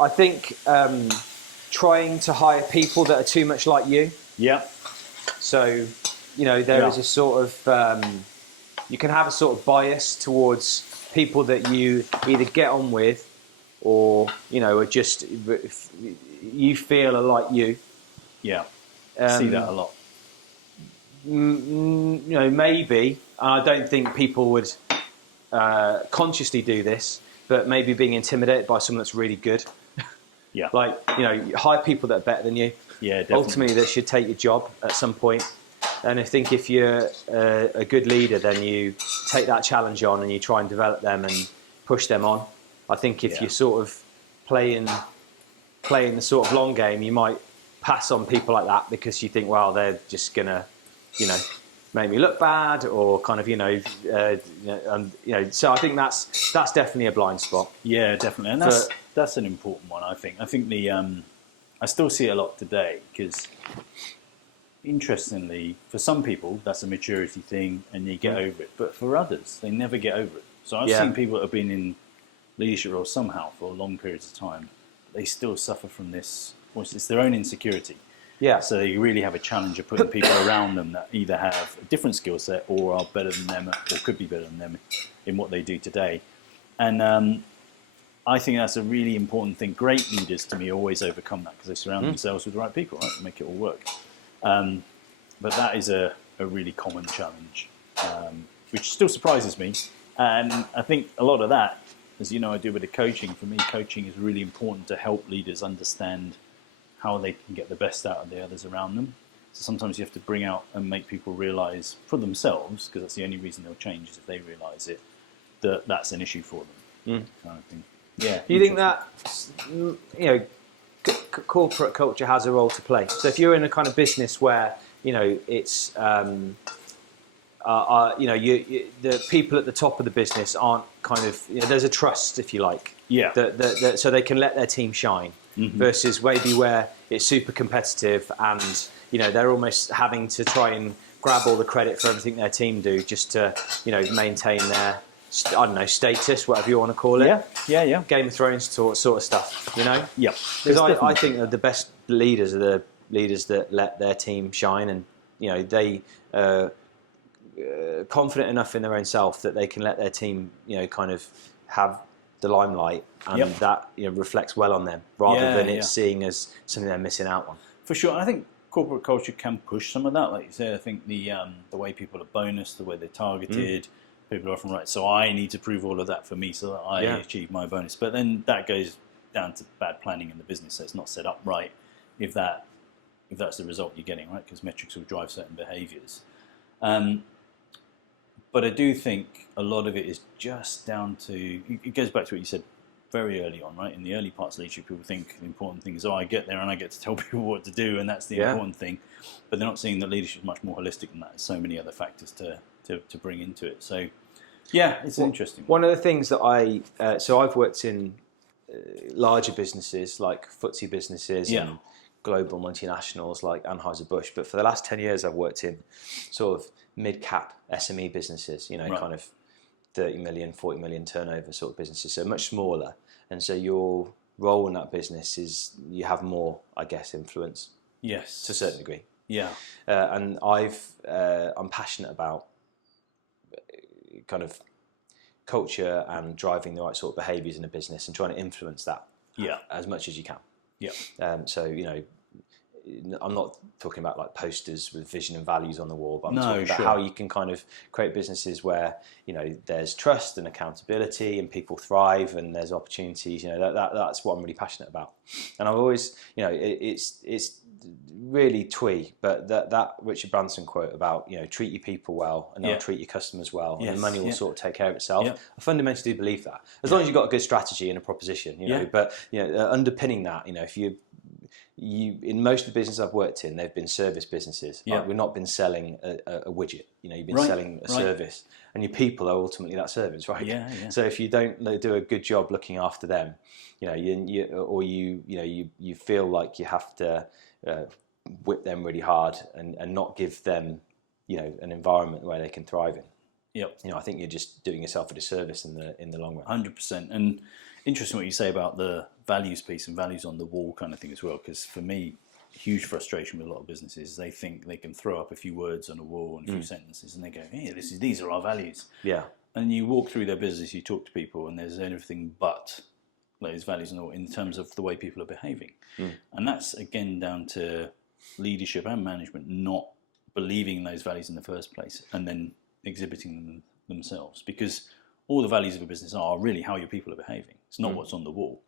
I think trying to hire people that are too much like you. Yeah. So, there is a sort of, you can have a sort of bias towards people that you either get on with or, are just, you feel are like you. Yeah. See that a lot. Maybe, and I don't think people would consciously do this, but maybe being intimidated by someone that's really good. Yeah. Hire people that are better than you. Yeah, definitely. Ultimately, that should take your job at some point. And I think if you're a good leader, then you take that challenge on and you try and develop them and push them on. I think if you're sort of playing the sort of long game, you might pass on people like that because you think, well, they're just gonna, make me look bad, or kind of, So I think that's definitely a blind spot. Yeah, definitely, and that's an important one. I think I still see it a lot today because, interestingly, for some people that's a maturity thing and you get over it, but for others they never get over it. So I've seen people that have been in leadership roles somehow for long periods of time, they still suffer from this. It's their own insecurity. Yeah. So they really have a challenge of putting people around them that either have a different skill set or are better than them or could be better than them in what they do today. And I think that's a really important thing. Great leaders, to me, always overcome that because they surround themselves with the right people, right, to make it all work. But that is a really common challenge, which still surprises me. And I think a lot of that, as you know, I do with the coaching. For me, coaching is really important to help leaders understand how they can get the best out of the others around them. So sometimes you have to bring out and make people realise for themselves, because that's the only reason they'll change is if they realise it, that that's an issue for them. Kind of thing. Yeah. Do you think that corporate culture has a role to play? So if you're in a kind of business where it's the people at the top of the business aren't kind of there's a trust, if you like. Yeah. That so they can let their team shine. Versus maybe where it's super competitive and they're almost having to try and grab all the credit for everything their team do just to maintain I don't know, status, whatever you want to call it. Yeah. Game of Thrones sort of stuff, you know? Yeah. Because I think that the best leaders are the leaders that let their team shine, and, you know, they confident enough in their own self that they can let their team, you know, kind of have the limelight, and that, you know, reflects well on them, rather than it seeing as something they're missing out on. For sure. And I think corporate culture can push some of that. Like you said, I think the way people are bonused, the way they're targeted, people are often right, so I need to prove all of that for me so that I achieve my bonus. But then that goes down to bad planning in the business, so it's not set up right if that's the result you're getting, right? Because metrics will drive certain behaviours. But I do think a lot of it is just down to, it goes back to what you said very early on, right? In the early parts of leadership, people think the important thing is, I get there and I get to tell people what to do, and that's the important thing. But they're not seeing that leadership is much more holistic than that. There's so many other factors to bring into it. So, yeah, it's interesting. One of the things that I've worked in larger businesses, like FTSE businesses and global multinationals like Anheuser-Busch, but for the last 10 years I've worked in sort of mid-cap SME businesses, you know, kind of 30 million, 40 million turnover sort of businesses, so much smaller. And so your role in that business is, you have more, I guess, influence. Yes. To a certain degree. Yeah. And I'm passionate about kind of culture and driving the right sort of behaviours in a business and trying to influence that as much as you can. Yeah. So, you know, I'm not talking about like posters with vision and values on the wall, but I'm talking about how you can kind of create businesses where, you know, there's trust and accountability and people thrive and there's opportunities. You know, that's what I'm really passionate about. And I've always, you know, it's really twee, but that Richard Branson quote about, you know, treat your people well and they'll treat your customers well, and the money will sort of take care of itself. I fundamentally do believe that, as long as you've got a good strategy and a proposition, you know. But, you know, underpinning that, you know, if you in most of the businesses I've worked in, they've been service businesses. Like, we've not been selling a widget. You know, you've been selling a service, and your people are ultimately that service, right? So if you don't do a good job looking after them, you know, you feel like you have to whip them really hard and not give them, you know, an environment where they can thrive in. You know, I think you're just doing yourself a disservice in the long run. 100%. And interesting what you say about the values piece and values on the wall kind of thing as well, because for me, huge frustration with a lot of businesses, they think they can throw up a few words on a wall and a few sentences and they go, hey, these are our values. And you walk through their business, you talk to people, and there's anything but those values in terms of the way people are behaving. And that's again down to leadership and management not believing in those values in the first place and then exhibiting them themselves, because all the values of a business are really how your people are behaving. It's not what's on the wall.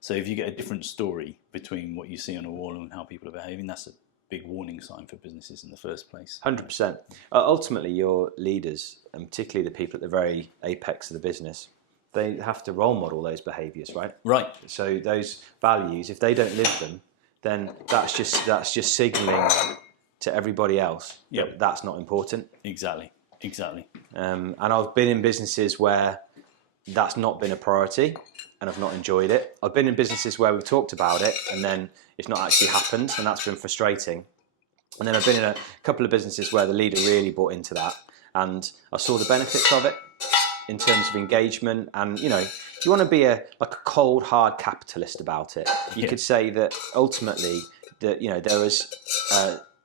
So if you get a different story between what you see on a wall and how people are behaving, that's a big warning sign for businesses in the first place. 100%. Ultimately, your leaders, and particularly the people at the very apex of the business, they have to role model those behaviours, right? Right. So those values, if they don't live them, then that's just signalling to everybody else that that's not important. Exactly. And I've been in businesses where that's not been a priority and I've not enjoyed it. I've been in businesses where we've talked about it and then it's not actually happened, and that's been frustrating. And then I've been in a couple of businesses where the leader really bought into that and I saw the benefits of it in terms of engagement. And, you know, you want to be like a cold, hard capitalist about it. You could say that ultimately that, you know, there was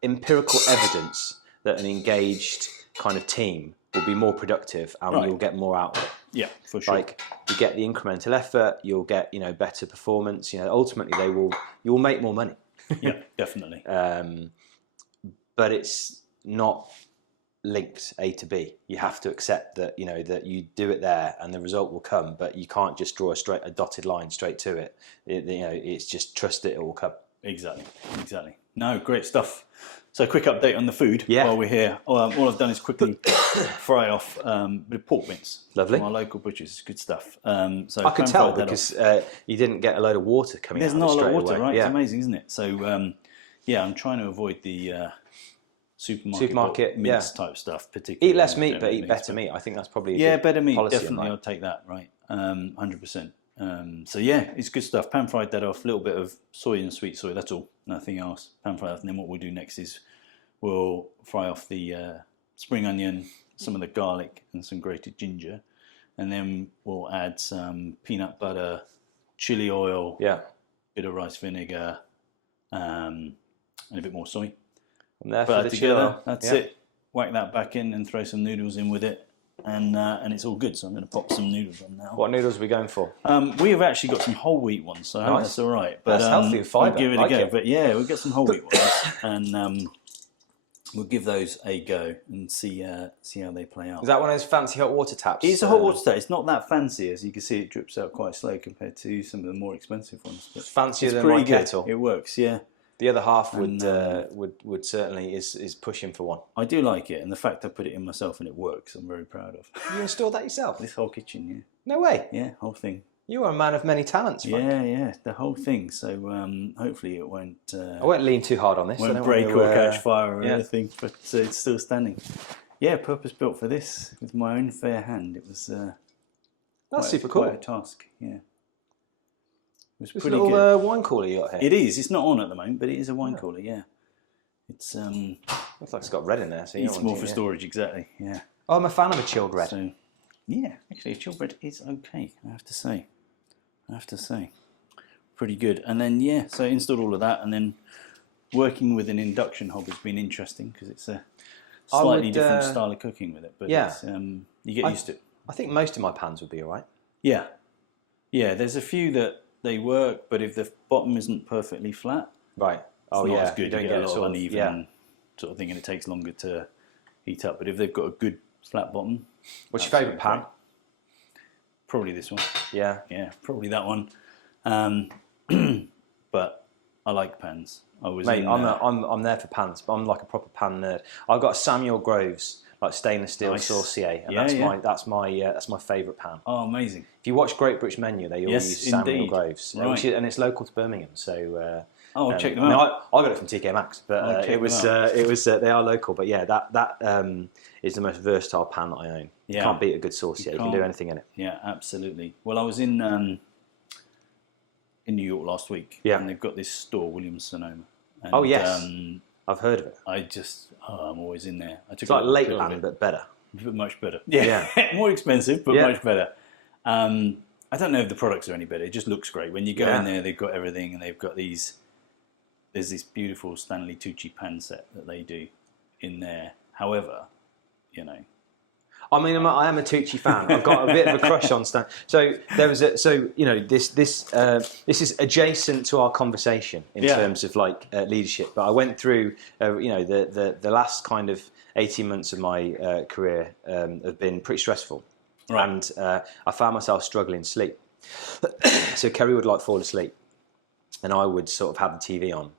empirical evidence that an engaged kind of team will be more productive and you'll get more out of it. Yeah, for sure. Like, you get the incremental effort, you'll get, you know, better performance. You know, ultimately you will make more money. Yeah, definitely. But it's not linked A to B. You have to accept that, you know, that you do it there and the result will come, but you can't just draw a dotted line straight to it. You know, it's just trust it will come. Exactly. No, great stuff. So, quick update on the food while we're here. All I've done is quickly fry off a bit of pork mince. Lovely. From our local butchers. It's good stuff. So I can tell because you didn't get a load of water coming out of it. There's not a lot of water, away. right? Yeah. It's amazing, isn't it? So, I'm trying to avoid the supermarket mince type stuff, particularly. Eat less meat, but eat better meat. I think that's probably a good better meat. Policy Definitely, I'll take that. Right, 100%. It's good stuff. Pan fried that off. A little bit of soy and sweet soy. That's all. Nothing else. Pan fried off. And then what we'll do next is we'll fry off the spring onion, some of the garlic, and some grated ginger, and then we'll add some peanut butter, chili oil, bit of rice vinegar, and a bit more soy. I'm there Put for that the together. chili. That's it. Whack that back in and throw some noodles in with it, and it's all good. So I'm going to pop some noodles on now. What noodles are we going for? We have actually got some whole wheat ones, so I think that's all right. But that's healthy with fibre. We'll give it like a go. it. But yeah, we'll get some whole wheat ones, and we'll give those a go and see how they play out. Is that one of those fancy hot water taps? It's a hot water tap. It's not that fancy, as you can see. It drips out quite slow compared to some of the more expensive ones. But fancier than pretty my good. kettle. It works, yeah. The other half would certainly is pushing for one. I do like it, and the fact I put it in myself and it works, I'm very proud of. You installed that yourself? This whole kitchen, yeah. No way. Yeah, whole thing. You are a man of many talents, Frank. Yeah, the whole thing. So hopefully it won't. I won't lean too hard on this. Won't break or catch fire or anything, but it's still standing. Yeah, purpose built for this with my own fair hand. It was. That's super cool. Quite a task, yeah. It was It's pretty a little good. wine cooler you got here. It is. It's not on at the moment, but it is a wine cooler. Yeah. It's Looks like it's got red in there. So you it's don't more want for to, storage, exactly. Yeah. Oh, I'm a fan of a chilled red. So, yeah, actually, chilled bread is okay. I have to say, pretty good. And then so installed all of that, and then working with an induction hob has been interesting because it's a slightly different style of cooking with it. But it's, you get used to it. I think most of my pans would be all right. Yeah. There's a few that they work, but if the bottom isn't perfectly flat, right. Oh it's yeah, not it's good. You don't get a lot sort of uneven sort of thing, and it takes longer to heat up. But if they've got a good flat bottom, what's your favourite pan? Probably this one. Yeah, probably that one. But I like pans. Mate, I'm there for pans, but I'm like a proper pan nerd. I've got a Samuel Groves like stainless steel saucier, and that's my favourite pan. Oh, amazing! If you watch Great British Menu, they all use Samuel Groves, right. and it's local to Birmingham. So check them out. I got it from TK Maxx, but it was they are local. But yeah, that is the most versatile pan that I own. Yeah. You can't beat a good saucier. You can do anything in it. Yeah, absolutely. Well, I was in New York last week, and they've got this store, Williams Sonoma. And, oh yes, I've heard of it. I'm always in there. It's like Lakeland, but better. Much better. Yeah. More expensive, but much better. I don't know if the products are any better. It just looks great. When you go in there, they've got everything, and they've got there's this beautiful Stanley Tucci pan set that they do in there. However, I mean, I am a Tucci fan. I've got a bit of a crush on Stan. So this is adjacent to our conversation in terms of like leadership. But I went through, the last kind of 18 months of my career have been pretty stressful, and I found myself struggling to sleep. So Kerry would like fall asleep, and I would sort of have the TV on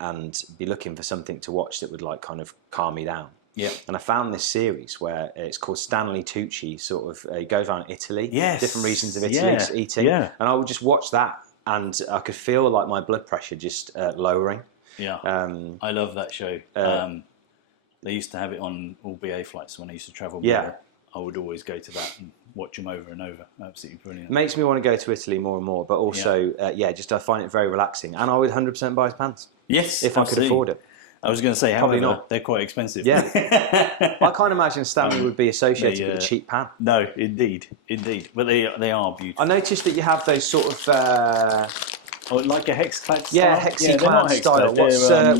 and be looking for something to watch that would like kind of calm me down. Yeah, and I found this series where it's called Stanley Tucci. Sort of, he goes around Italy, different regions of Italy, eating. Yeah. And I would just watch that, and I could feel like my blood pressure just lowering. Yeah, I love that show. They used to have it on all BA flights when I used to travel. Yeah, I would always go to that and watch them over and over. Absolutely brilliant. Makes me want to go to Italy more and more, but also, just I find it very relaxing, and I would 100% buy his pants. Yes, if I could afford it. I was going to say, probably however, not. They're quite expensive. Yeah, I can't imagine Stanley would be associated with a cheap pan. No, indeed, but they are beautiful. I noticed that you have those sort of. Like a hexclad style? Yeah, hexclad style.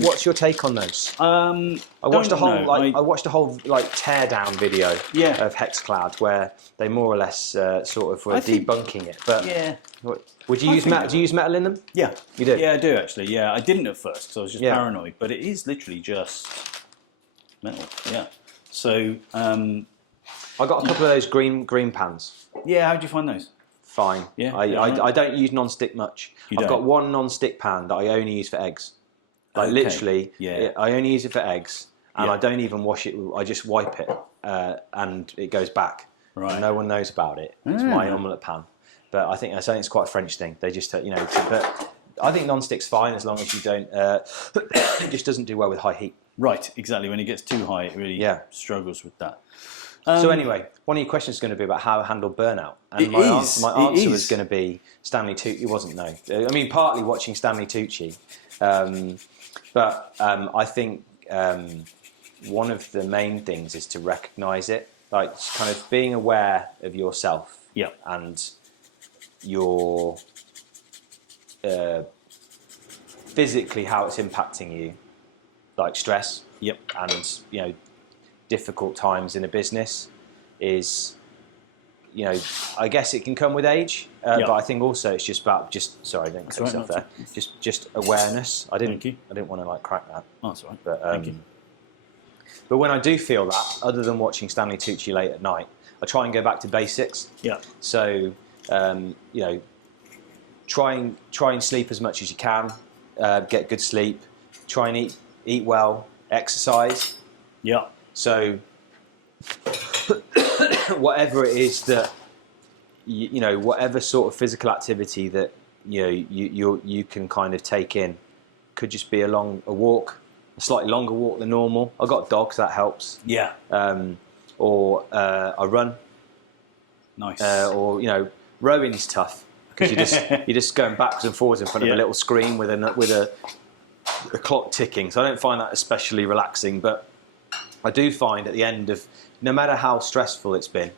What's your take on those? I watched a whole teardown video of hexclad where they more or less sort of were debunking it. But would you use metal? Do you use metal in them? Yeah, you do. Yeah, I do actually. Yeah, I didn't at first because I was just paranoid, but it is literally just metal. Yeah. So I got a couple of those green pans. Yeah, how do you find those? Fine. Yeah, I don't use non-stick much. I've got one non-stick pan that I only use for eggs. Like literally, I only use it for eggs, and I don't even wash it. I just wipe it, and it goes back. Right. And no one knows about it. It's my omelette pan. But I think it's quite a French thing. They just, but I think non-stick's fine as long as you don't. It just doesn't do well with high heat. Right. Exactly. When it gets too high, it really struggles with that. So anyway, one of your questions is going to be about how I handle burnout, and my answer was going to be Stanley Tucci. It wasn't no. I mean, partly watching Stanley Tucci, but I think one of the main things is to recognise it like kind of being aware of yourself Yeah. and your physically how it's impacting you, like stress. Yep. And difficult times in a business is, I guess it can come with age, Yep. but I think also it's just about sorry, don't cut yourself there. Just awareness. I didn't want to like crack that. Oh, that's all right. But Thank you. but when I do feel that, other than watching Stanley Tucci late at night, I try and go back to basics. Yeah. So try and sleep as much as you can. Get good sleep. Try and eat well. Exercise. Yeah. So whatever it is that whatever sort of physical activity that you can kind of take in, could just be a walk, a slightly longer walk than normal. I've got dogs, that helps. Yeah. Or I run. Nice. Or rowing's tough because you're just going backwards and forwards in front of a little screen with a clock ticking. So I don't find that especially relaxing, but I do find at the end of, no matter how stressful it's been,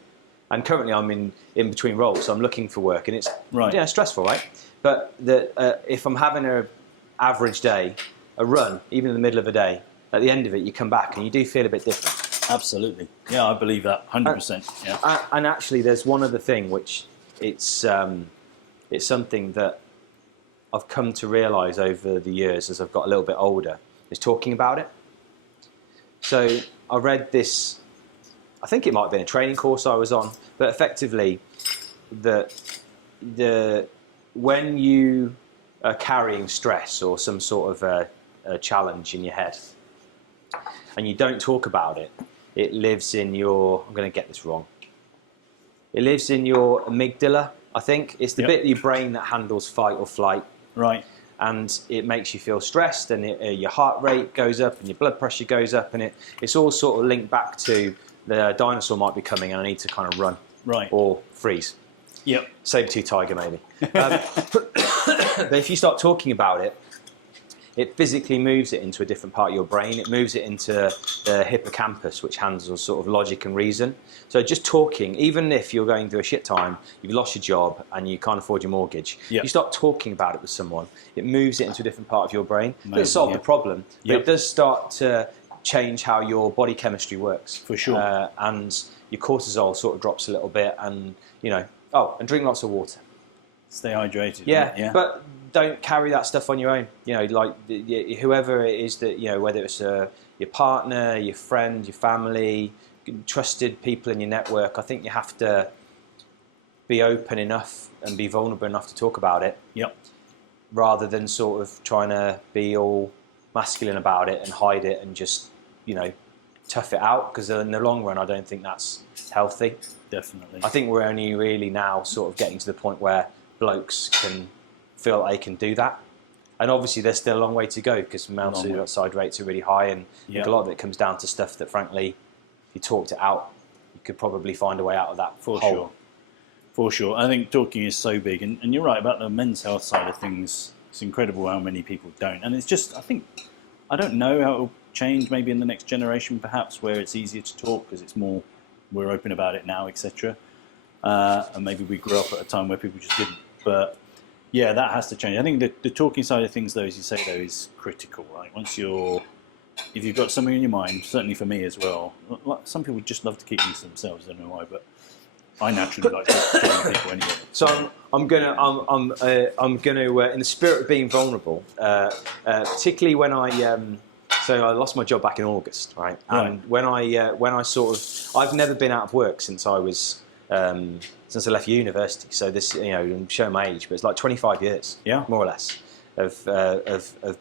and currently I'm in between roles, so I'm looking for work, and it's stressful, right? But if I'm having an average day, a run, even in the middle of a day, at the end of it, you come back and you do feel a bit different. Absolutely. Yeah, I believe that 100%. Yeah. And actually, there's one other thing which it's something that I've come to realise over the years as I've got a little bit older, is talking about it. So I read this, I think it might have been a training course I was on, but effectively when you are carrying stress or some sort of a challenge in your head and you don't talk about it, it lives in your, I'm going to get this wrong, it lives in your amygdala, I think. It's the bit of your brain that handles fight or flight. Right. And it makes you feel stressed, and your heart rate goes up and your blood pressure goes up, and it's all sort of linked back to the dinosaur might be coming and I need to kind of run. Right. Or freeze. Yep. Saber-tooth tiger, maybe. But if you start talking about it, it physically moves it into a different part of your brain. It moves it into the hippocampus, which handles sort of logic and reason. So just talking, even if you're going through a shit time, you've lost your job and you can't afford your mortgage, you start talking about it with someone, it moves it into a different part of your brain. It doesn't solve the problem, but it does start to change how your body chemistry works. For sure. And your cortisol sort of drops a little bit, and and drink lots of water. Stay hydrated. Yeah, but don't carry that stuff on your own. Like whoever it is that, whether it's your partner, your friend, your family, trusted people in your network, I think you have to be open enough and be vulnerable enough to talk about it. Yep. Rather than sort of trying to be all masculine about it and hide it and just, tough it out, because in the long run, I don't think that's healthy. Definitely. I think we're only really now sort of getting to the point where blokes can feel like they can do that. And obviously there's still a long way to go, because male suicide rates are really high, and I think a lot of it comes down to stuff that, frankly, if you talked it out, you could probably find a way out of that hole. For sure. I think talking is so big, and you're right about the men's health side of things. It's incredible how many people don't. And it's just, I don't know how it will change maybe in the next generation, perhaps, where it's easier to talk because it's more, we're open about it now, etc. And maybe we grew up at a time where people just didn't. But yeah, that has to change. I think the talking side of things, though, as you say, though, is critical. Right? If you've got something in your mind, certainly for me as well. Like, some people just love to keep things to themselves. I don't know why, but I naturally like to join people anyway. So I'm gonna in the spirit of being vulnerable, particularly when so I lost my job back in August, right? And when I sort of, I've never been out of work since I was since I left university. So this, I'm showing my age, but it's like 25 years, more or less, of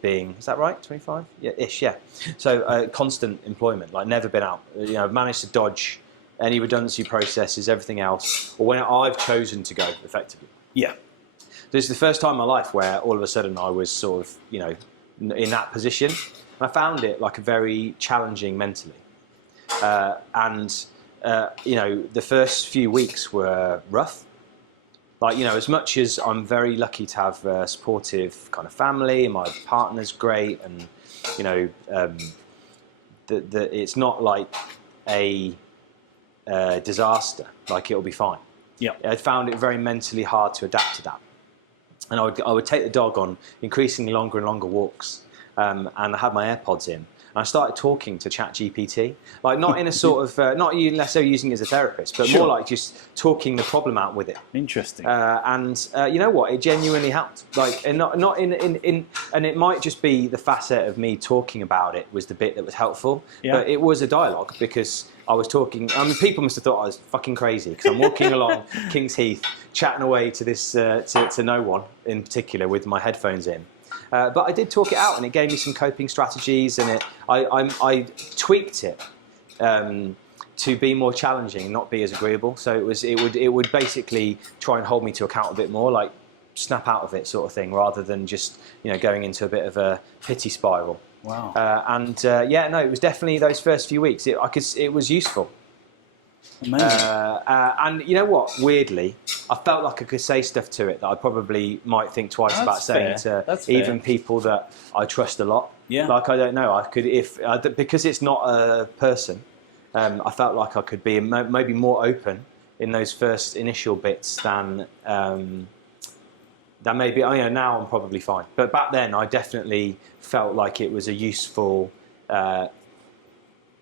being. Is that right? 25? Yeah, ish. Yeah. So constant employment, like never been out. I've managed to dodge any redundancy processes, everything else, or when I've chosen to go, effectively. Yeah. This is the first time in my life where all of a sudden I was sort of, in that position. And I found it like a very challenging mentally. The first few weeks were rough. Like, as much as I'm very lucky to have a supportive kind of family, and my partner's great, and, it's not like disaster. Like it'll be fine. Yeah. I found it very mentally hard to adapt to that. And I would take the dog on increasingly longer and longer walks, and I had my AirPods in. And I started talking to ChatGPT, like not in a sort of, not you necessarily using it as a therapist, but more like just talking the problem out with it. Interesting. And you know what? It genuinely helped. Like, and not in, and it might just be the facet of me talking about it was the bit that was helpful. Yeah. But it was a dialogue because I was talking. I mean, people must have thought I was fucking crazy because I'm walking along King's Heath, chatting away to this to no one in particular with my headphones in. But I did talk it out, and it gave me some coping strategies, and I tweaked it to be more challenging and not be as agreeable. So it would basically try and hold me to account a bit more, like snap out of it sort of thing, rather than just going into a bit of a pity spiral. Wow. It was definitely those first few weeks. It was useful. Amazing. And you know what? Weirdly, I felt like I could say stuff to it that I probably might think twice about saying to even people that I trust a lot. Yeah. Like I don't know. I could because it's not a person. I felt like I could be maybe more open in those first initial bits than maybe. Now I'm probably fine. But back then, I definitely felt like it was a useful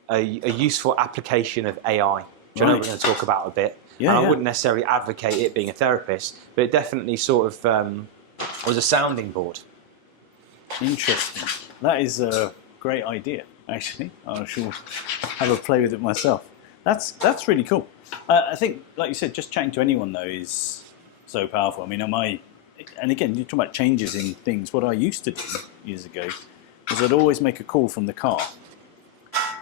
application of AI. Which I know we're going to talk about a bit. Yeah, I wouldn't necessarily advocate it being a therapist, but it definitely sort of was a sounding board. Interesting. That is a great idea, actually. I shall have a play with it myself. That's really cool. I think, like you said, just chatting to anyone, though, is so powerful. I mean, and again, you're talking about changes in things. What I used to do years ago was I'd always make a call from the car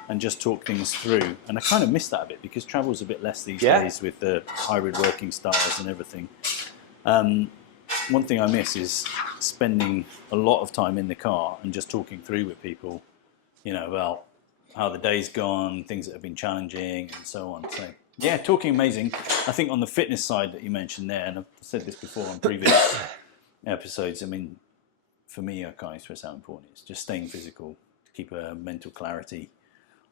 and just talk things through. And I kind of miss that a bit because travel's a bit less these days with the hybrid working styles and everything. One thing I miss is spending a lot of time in the car and just talking through with people, about how the day's gone, things that have been challenging and so on. So yeah, talking amazing. I think on the fitness side that you mentioned there, and I've said this before on previous episodes, I mean, for me, I can't express how important it is. Just staying physical, keep a mental clarity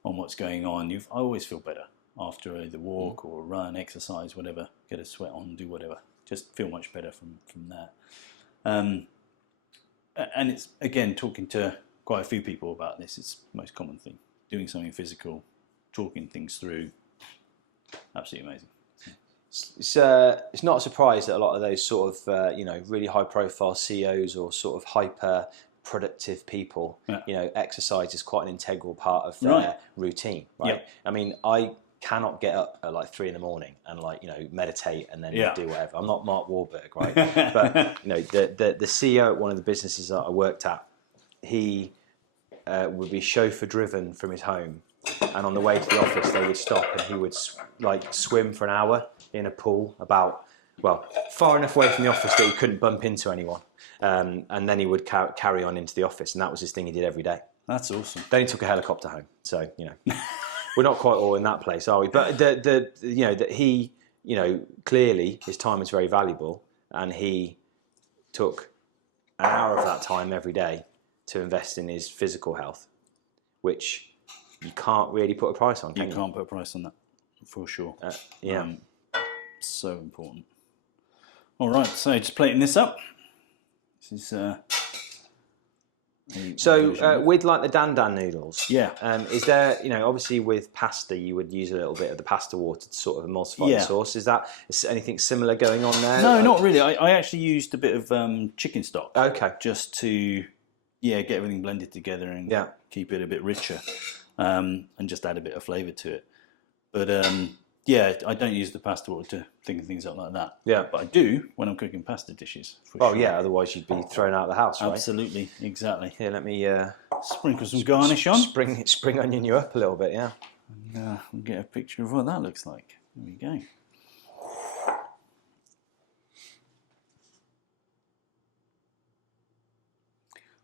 on what's going on. I always feel better after either walk or run, exercise, whatever. Get a sweat on, do whatever. Just feel much better from that. And it's, again, talking to quite a few people about this. It's the most common thing. Doing something physical, talking things through. Absolutely amazing. It's not a surprise that a lot of those sort of really high profile CEOs or sort of hyper productive people, exercise is quite an integral part of their routine, right? Yep. I mean, I cannot get up at like 3 a.m. and meditate and then do whatever. I'm not Mark Wahlberg, right? But the CEO at one of the businesses that I worked at, he would be chauffeur driven from his home, and on the way to the office they would stop and he would swim for an hour in a pool far enough away from the office that he couldn't bump into anyone. And then he would carry on into the office, and that was his thing he did every day. That's awesome. Then he took a helicopter home, so we're not quite all in that place, are we? But that he clearly his time is very valuable, and he took an hour of that time every day to invest in his physical health, which you can't really put a price on. You can't put a price on that, for sure. So important. All right, so just plating this up. This is with like the dan noodles. Yeah. Is there, obviously with pasta you would use a little bit of the pasta water to sort of emulsify the sauce. Is anything similar going on there? No, not really. I actually used a bit of chicken stock. Okay. Just to get everything blended together and keep it a bit richer, and just add a bit of flavour to it. But I don't use the pasta water to think of things up like that. Yeah. But I do when I'm cooking pasta dishes. Sure. Yeah, otherwise you'd be thrown out of the house, right? Absolutely, exactly. Here, let me sprinkle some garnish on. Spring onion you up a little bit, yeah. And we'll get a picture of what that looks like. There we go.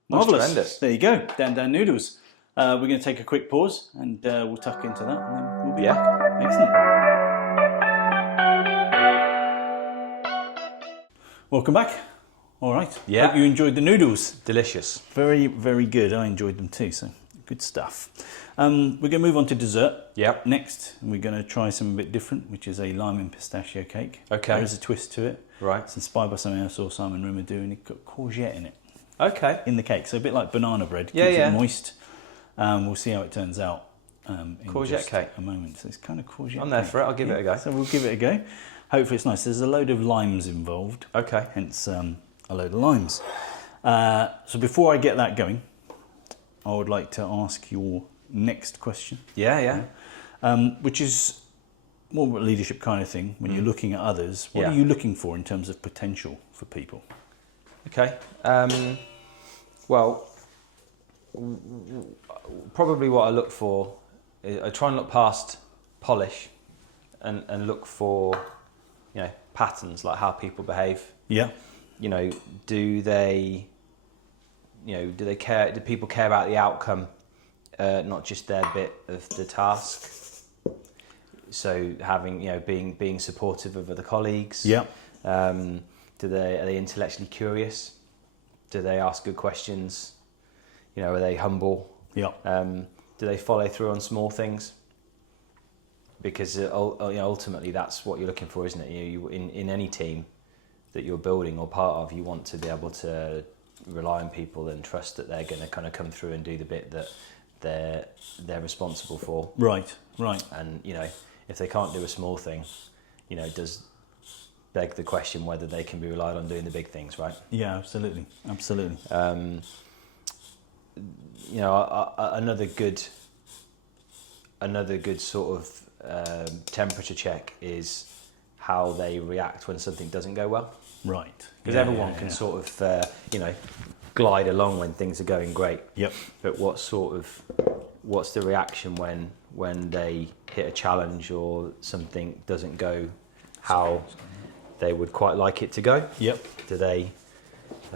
Marvellous. Tremendous. There you go, Dan noodles. We're going to take a quick pause and we'll tuck into that and then we'll be back. Excellent. Welcome back. All right. Yeah. Hope you enjoyed the noodles. Delicious. Very, very good. I enjoyed them too, so Good stuff. We're going to move on to dessert. Yep. Next, and we're going to try something a bit different, which is a lime and pistachio cake. Okay. There is a twist to it. Right. It's inspired by something I saw Simon Rimmer do, and it's got courgette in it. Okay. In the cake, so a bit like banana bread. Yeah, Keeps yeah. it moist. We'll see how it turns out. In Courgette just cake. A moment. So it's kind of courgette. I'm there cake. for it. I'll give it a go. So we'll give it a go. Hopefully it's nice. There's a load of limes involved. Okay. Hence a load of limes. So before I get that going, I would like to ask your next question. Yeah. Which is more of a leadership kind of thing. When you're looking at others, what Yeah. are you looking for in terms of potential for people? Okay. Well, probably what I look for is I try and look past polish and look for, patterns, like how people behave. Yeah. Do they care? Do people care about the outcome, not just their bit of the task? So having, being supportive of other colleagues. Yeah. Are they intellectually curious? Do they ask good questions? Are they humble? Yeah. Do they follow through on small things? Because ultimately that's what you're looking for, isn't it? You in any team that you're building or part of, you want to be able to rely on people and trust that they're going to kind of come through and do the bit that they're responsible for. Right. And if they can't do a small thing, it does beg the question whether they can be relied on doing the big things, right? Yeah, absolutely. Another good sort of temperature check is how they react when something doesn't go well. Right. Because everyone can sort of, glide along when things are going great. Yep. But what's the reaction when they hit a challenge or something doesn't go how they would quite like it to go? Yep. Are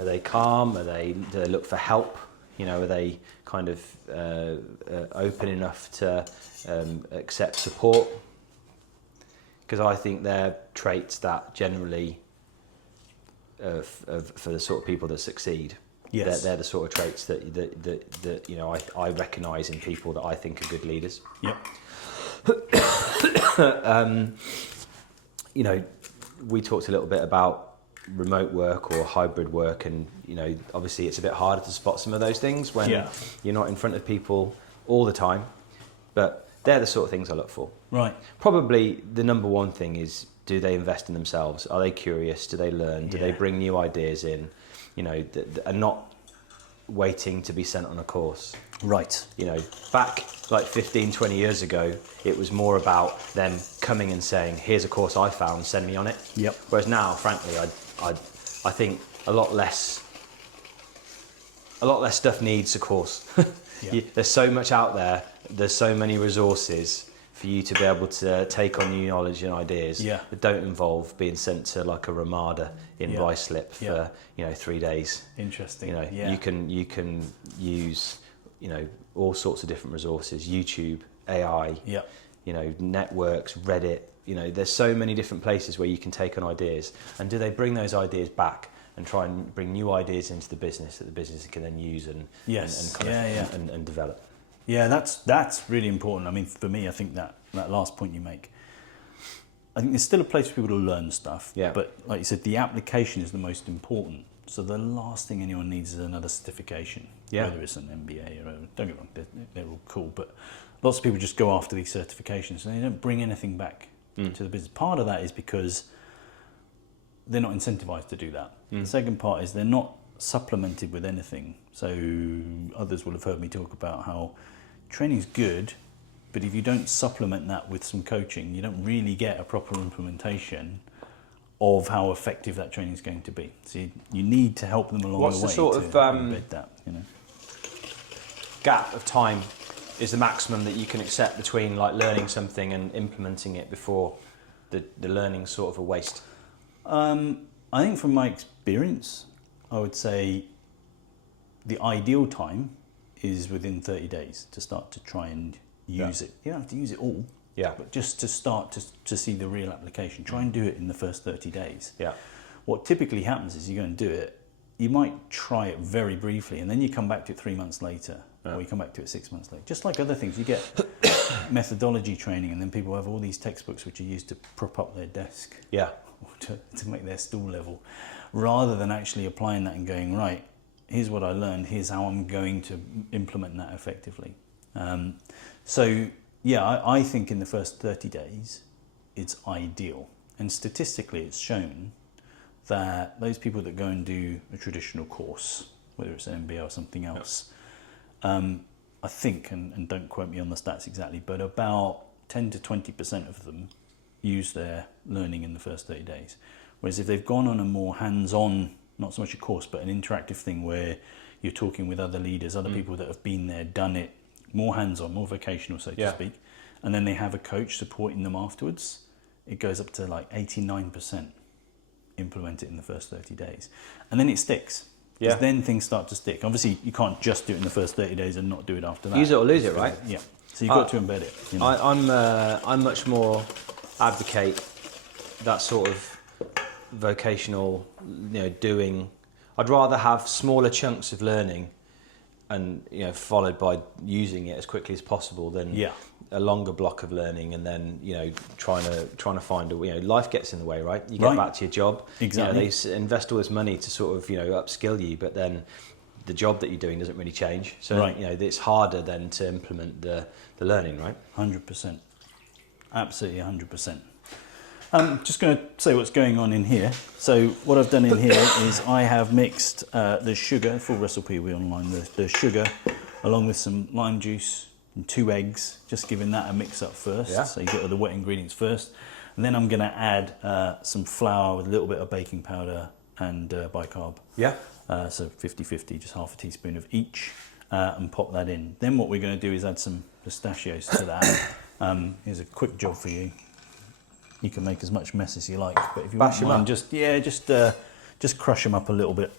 they calm? Do they look for help? Are they kind of open enough to accept support? Because I think they're traits that generally, for the sort of people that succeed, yes. they're the sort of traits that I recognise in people that I think are good leaders. Yep. We talked a little bit about remote work or hybrid work, and obviously it's a bit harder to spot some of those things when you're not in front of people all the time, but they're the sort of things I look for. Right. Probably the number one thing is, do they invest in themselves? Are they curious? Do they learn? Do they bring new ideas in? And not waiting to be sent on a course. Right. Back like 15, 20 years ago, it was more about them coming and saying, here's a course I found, send me on it. Yep. Whereas now, frankly, I think a lot less stuff needs a course. Yeah. There's so much out there. There's so many resources for you to be able to take on new knowledge and ideas that don't involve being sent to like a Ramada in rice slip for 3 days. Interesting. You can use all sorts of different resources, YouTube, AI, networks, Reddit. There's so many different places where you can take on ideas. And do they bring those ideas back and try and bring new ideas into the business that the business can then use and develop? Yeah, that's really important. I mean, for me, I think that last point you make, I think there's still a place for people to learn stuff. Yeah. But like you said, the application is the most important. So the last thing anyone needs is another certification. Yeah. Whether it's an MBA or don't get me wrong, they're all cool. But lots of people just go after these certifications and they don't bring anything back to the business. Part of that is because they're not incentivized to do that. The second part is they're not supplemented with anything. So others will have heard me talk about how training's good, but if you don't supplement that with some coaching, you don't really get a proper implementation of how effective that training is going to be. So you need to help them along the way. What's the sort of embed that, gap of time is the maximum that you can accept between like learning something and implementing it before the learning's sort of a waste? I think from my experience, I would say the ideal time is within 30 days to start to try and use it. You don't have to use it all, but just to start to see the real application. Try and do it in the first 30 days. Yeah. What typically happens is you go and do it, you might try it very briefly, and then you come back to it 3 months later, or you come back to it 6 months later. Just like other things, you get methodology training, and then people have all these textbooks which are used to prop up their desk, Yeah. or to make their stool level, rather than actually applying that and going, right, here's what I learned, here's how I'm going to implement that effectively. So yeah, I think in the first 30 days, it's ideal. And statistically, it's shown that those people that go and do a traditional course, whether it's an MBA or something else, I think, and don't quote me on the stats exactly, but about 10 to 20% of them use their learning in the first 30 days. Whereas if they've gone on a more hands-on, not so much a course, but an interactive thing where you're talking with other leaders, other people that have been there, done it, more hands-on, more vocational, so to speak, and then they have a coach supporting them afterwards, it goes up to like 89% implement it in the first 30 days. And then it sticks. Because then things start to stick. Obviously, you can't just do it in the first 30 days and not do it after that. Use it or lose it, right? Yeah. So you've got to embed it. You know? I'm much more advocate that sort of vocational, doing. I'd rather have smaller chunks of learning and followed by using it as quickly as possible than a longer block of learning and then trying to find a life gets in the way, right? You get back to your job. Exactly. They invest all this money to sort of upskill you, but then the job that you're doing doesn't really change. So it's harder then to implement the learning, right? 100%. Absolutely 100%. I'm just going to say what's going on in here. So what I've done in here is I have mixed the sugar, full recipe we online, the sugar along with some lime juice and 2 eggs, just giving that a mix up first. Yeah. So you get all the wet ingredients first. And then I'm going to add some flour with a little bit of baking powder and bicarb. Yeah. So 50-50, just half a teaspoon of each, and pop that in. Then what we're going to do is add some pistachios to that. Here's a quick job for you. You can make as much mess as you like, but if you Bash want them one, up. just crush them up a little bit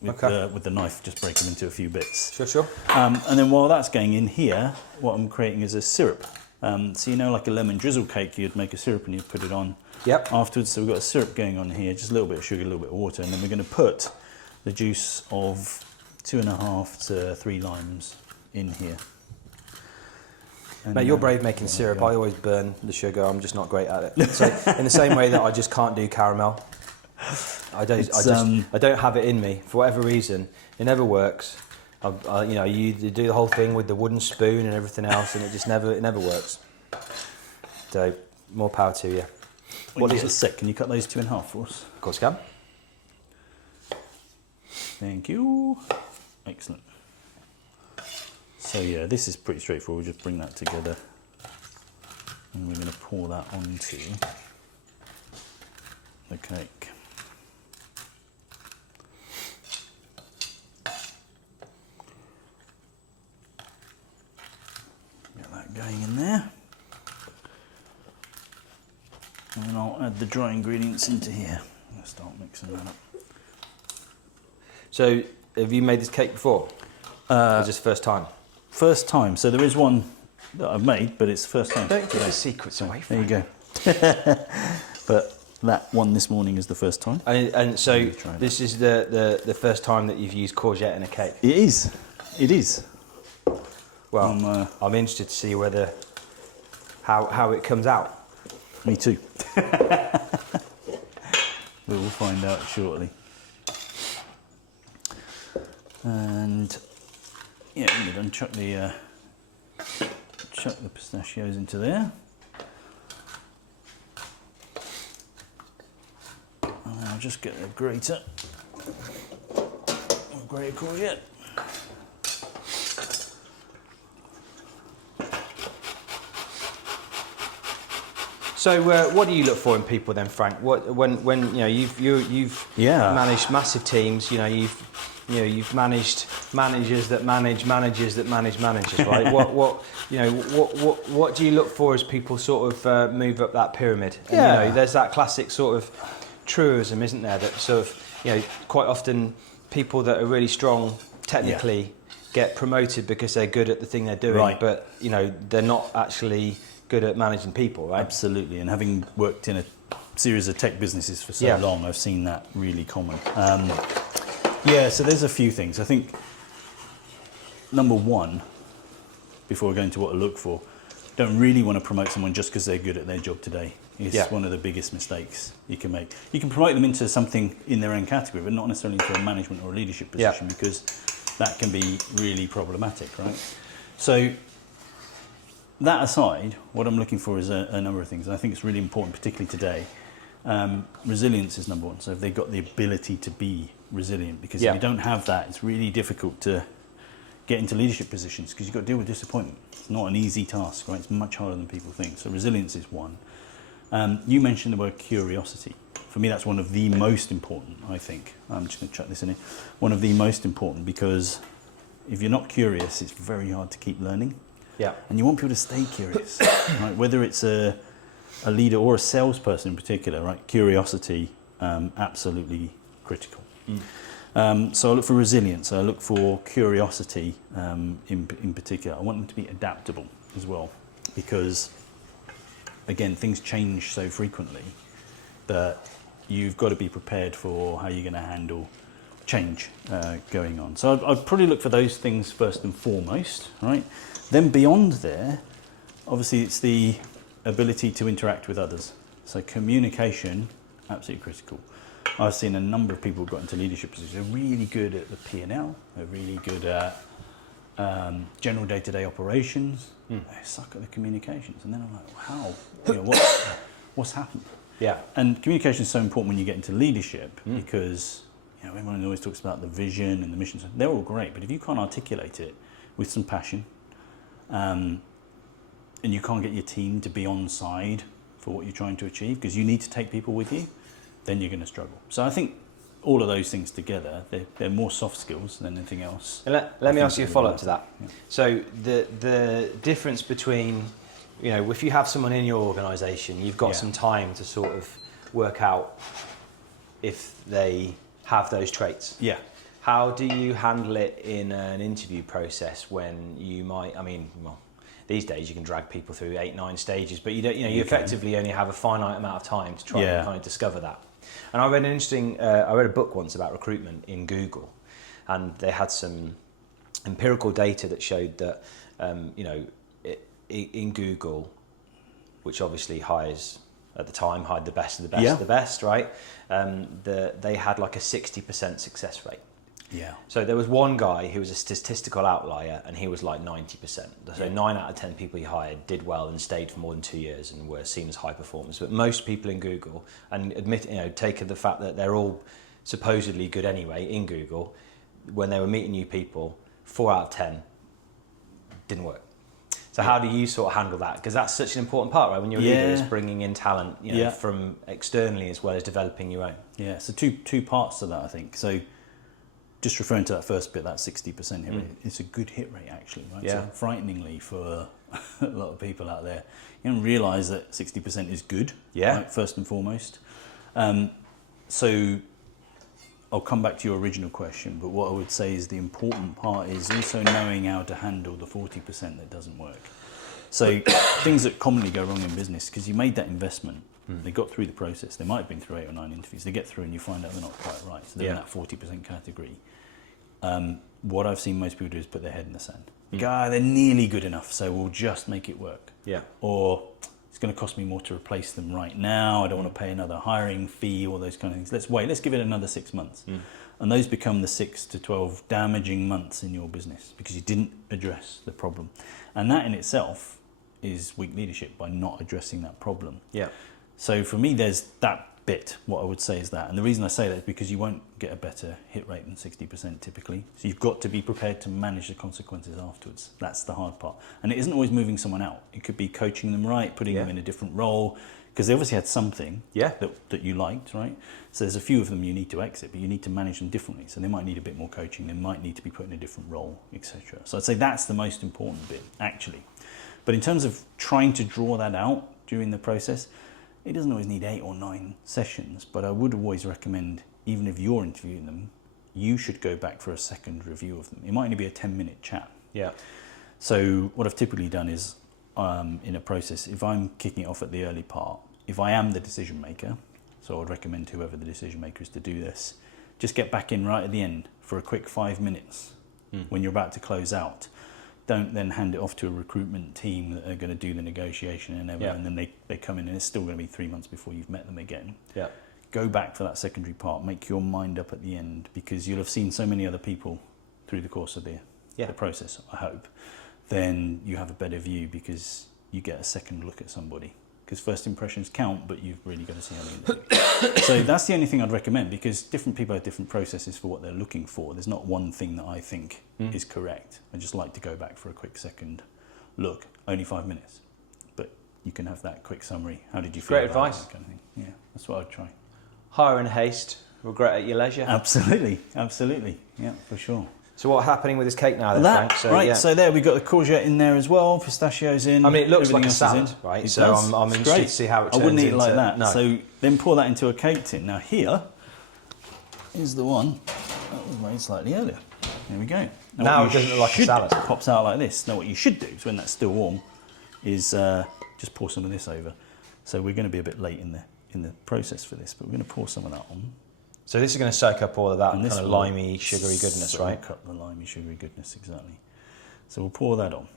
with the knife. Just break them into a few bits. Sure. And then while that's going in here, what I'm creating is a syrup. So like a lemon drizzle cake, you'd make a syrup and you'd put it on afterwards. So we've got a syrup going on here, just a little bit of sugar, a little bit of water, and then we're going to put the juice of 2.5 to 3 limes in here. And, Mate, you're brave making syrup. I always burn the sugar. I'm just not great at it. So in the same way that I just can't do caramel, I don't have it in me for whatever reason. It never works. You do the whole thing with the wooden spoon and everything else, and it never works. So more power to you. What is a sec? Can you cut those 2 in half for us? Of course, can. Thank you. Excellent. So yeah, this is pretty straightforward. Just bring that together, and we're going to pour that onto the cake. Get that going in there, and then I'll add the dry ingredients into here. I'm going to start mixing that up. So have you made this cake before? Or is this first time? First time. So there is one that I've made, but it's the first time. Don't give the secrets away from There you go. But that one this morning is the first time. And so this is the first time that you've used courgette in a cake? It is. It is. Well, I'm interested to see how it comes out. Me too. We'll find out shortly. And yeah, we're going to chuck the pistachios into there. And I'll just get a grater. Or grate courgette. So, what do you look for in people then, Frank? When you've managed massive teams, you've managed managers that manage managers that manage managers, right? What do you look for as people sort of move up that pyramid? And, there's that classic sort of truism, isn't there? That sort of quite often people that are really strong technically get promoted because they're good at the thing they're doing, but they're not actually good at managing people, right? Absolutely, and having worked in a series of tech businesses for so long, I've seen that really common. Yeah, so there's a few things. I think number one, before we go into what to look for, don't really want to promote someone just because they're good at their job today. It's one of the biggest mistakes you can make. You can promote them into something in their own category, but not necessarily into a management or a leadership position, because that can be really problematic, right? So that aside, what I'm looking for is a number of things. And I think it's really important, particularly today. Resilience is number one. So if they've got the ability to be resilient, because if you don't have that, it's really difficult to get into leadership positions because you've got to deal with disappointment. It's not an easy task, right? It's much harder than people think. So resilience is one. You mentioned the word curiosity. For me, that's one of the most important, I think. I'm just going to chuck this in here. One of the most important, because if you're not curious, it's very hard to keep learning. Yeah. And you want people to stay curious, right? Whether it's a leader or a salesperson in particular, right? Curiosity, absolutely critical. So I look for resilience. I look for curiosity in particular. I want them to be adaptable as well, because again, things change so frequently that you've got to be prepared for how you're going to handle change going on. So I'd probably look for those things first and foremost, right? Then beyond there, obviously it's the ability to interact with others. So communication, absolutely critical. I've seen a number of people who got into leadership positions. They're really good at the P&L. They're really good at general day-to-day operations. They suck at the communications. And then I'm like, how? You know, what's happened? Yeah. And communication is so important when you get into leadership because everyone always talks about the vision and the mission. They're all great, but if you can't articulate it with some passion, and you can't get your team to be on side for what you're trying to achieve, because you need to take people with you, then you're going to struggle. So I think all of those things together, they're more soft skills than anything else. And let me ask you a follow-up to that. Yeah. So the difference between, if you have someone in your organisation, you've got some time to sort of work out if they have those traits. Yeah. How do you handle it in an interview process when you might, these days you can drag people through 8-9 stages, but you don't, you effectively only have a finite amount of time to try and kind of discover that. And I read I read a book once about recruitment in Google, and they had some empirical data that showed that, in Google, which obviously hires at the time, hired the best of the best of the best, right? They had like a 60% success rate. Yeah. So there was one guy who was a statistical outlier, and he was like 90%. So 9 out of 10 people he hired did well and stayed for more than 2 years and were seen as high performers. But most people in Google, and take the fact that they're all supposedly good anyway in Google, when they were meeting new people, 4 out of 10 didn't work. So how do you sort of handle that? Because that's such an important part, right? When you're a leader, is bringing in talent from externally as well as developing your own. Yeah. So two parts to that, I think. So just referring to that first bit, that 60% hit rate, it's a good hit rate actually, right? Yeah. So frighteningly for a lot of people out there, you don't realise that 60% is good, right, first and foremost. So I'll come back to your original question, but what I would say is the important part is also knowing how to handle the 40% that doesn't work. So things that commonly go wrong in business, because you made that investment, they got through the process, they might have been through 8 or 9 interviews, they get through and you find out they're not quite right, so they're in that 40% category. What I've seen most people do is put their head in the sand. They're nearly good enough, so we'll just make it work. Yeah. Or it's going to cost me more to replace them right now, I don't want to pay another hiring fee, all those kind of things. Let's wait, let's give it another 6 months. And those become the 6 to 12 damaging months in your business because you didn't address the problem. And that in itself is weak leadership, by not addressing that problem. Yeah. So for me, there's that bit. What I would say is that, and the reason I say that is because you won't get a better hit rate than 60% typically. So you've got to be prepared to manage the consequences afterwards. That's the hard part. And it isn't always moving someone out. It could be coaching them right, putting them in a different role, because they obviously had something that you liked, right? So there's a few of them you need to exit, but you need to manage them differently. So they might need a bit more coaching. They might need to be put in a different role, etc. So I'd say that's the most important bit, actually. But in terms of trying to draw that out during the process, it doesn't always need 8 or 9 sessions, but I would always recommend, even if you're interviewing them, you should go back for a second review of them. It might only be a 10-minute chat. Yeah. So what I've typically done is, in a process, if I'm kicking it off at the early part, if I am the decision maker, so I'd recommend whoever the decision maker is to do this, just get back in right at the end for a quick 5 minutes when you're about to close out. Don't then hand it off to a recruitment team that are going to do the negotiation and then they come in and it's still going to be 3 months before you've met them again. Yeah. Go back for that secondary part, make your mind up at the end, because you'll have seen so many other people through the course of the process, I hope. Then you have a better view because you get a second look at somebody. Because first impressions count, but you've really got to see how they interview. So that's the only thing I'd recommend, because different people have different processes for what they're looking for. There's not one thing that I think is correct. I just like to go back for a quick second look, only 5 minutes. But you can have that quick summary. How did you feel? Great advice. That kind of thing? Yeah, that's what I'd try. Hire in haste, regret at your leisure. Absolutely, yeah, for sure. So what's happening with this cake now then, Frank? So there we've got the courgette in there as well, pistachios in. I mean, it looks like a everything else salad, is in. right? It So does. I'm It's interested great. to see how it turns I wouldn't eat it like into- that. no. So then pour that into a cake tin. Now here's the one that was made slightly earlier. There we go. Now what it you doesn't look like a should salad. do- Pops out like this. Now what you should do is when that's still warm is just pour some of this over. So we're going to be a bit late in the process for this, but we're going to pour some of that on. So this is going to soak up all of that And kind this of will limey, sugary goodness, right? Soak up the limey, sugary goodness, exactly. So we'll pour that on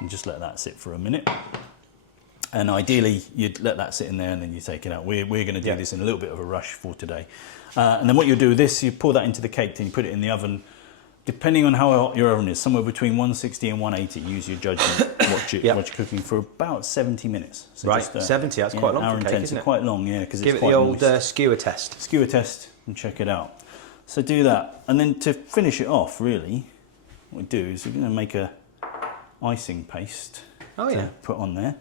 and just let that sit for a minute. And ideally, you'd let that sit in there and then you take it out. We're going to do this in a little bit of a rush for today. And then what you'll do with this, you pour that into the cake tin, you put it in the oven. Depending on how hot your oven is, somewhere between 160 and 180, use your judgment, watch you're cooking for about 70 minutes. So Right, just, 70, that's quite long hour for and cake, 10, isn't so it? quite long, yeah, because Give it's it quite the old moist. skewer test. Skewer test and check it out. So do that, and then to finish it off, really, what we do is we're going to make a icing paste to put on there.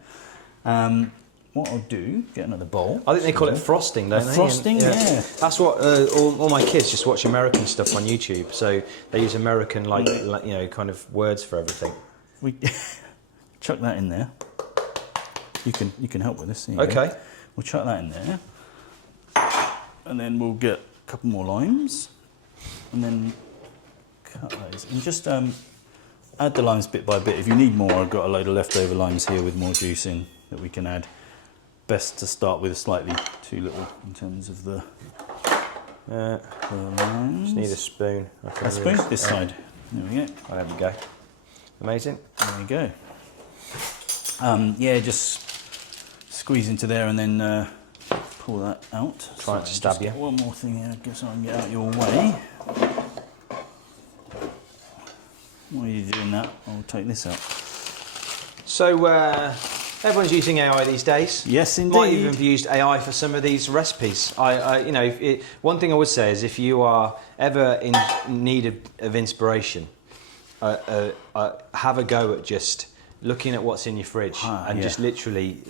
What I'll do, get another bowl. I think they call it frosting, don't they? Frosting, yeah. That's what all my kids just watch American stuff on YouTube. So they use American, kind of words for everything. We chuck that in there. You can help with this. There you Okay. go. We'll chuck that in there, and then we'll get a couple more limes, and then cut those and just add the limes bit by bit. If you need more, I've got a load of leftover limes here with more juice in that we can add. Best to start with slightly too little in terms of the limes. Just need a spoon. A spoon? This side. There we go. Oh, there we go. Amazing. There we go. Just squeeze into there and then pull that out. Try not to stab just you. get one more thing here, just so I can get out your way. While you're doing that, I'll take this out. So everyone's using AI these days. Yes, indeed. Might even have used AI for some of these recipes. One thing I would say is if you are ever in need of inspiration, have a go at just looking at what's in your fridge and just literally,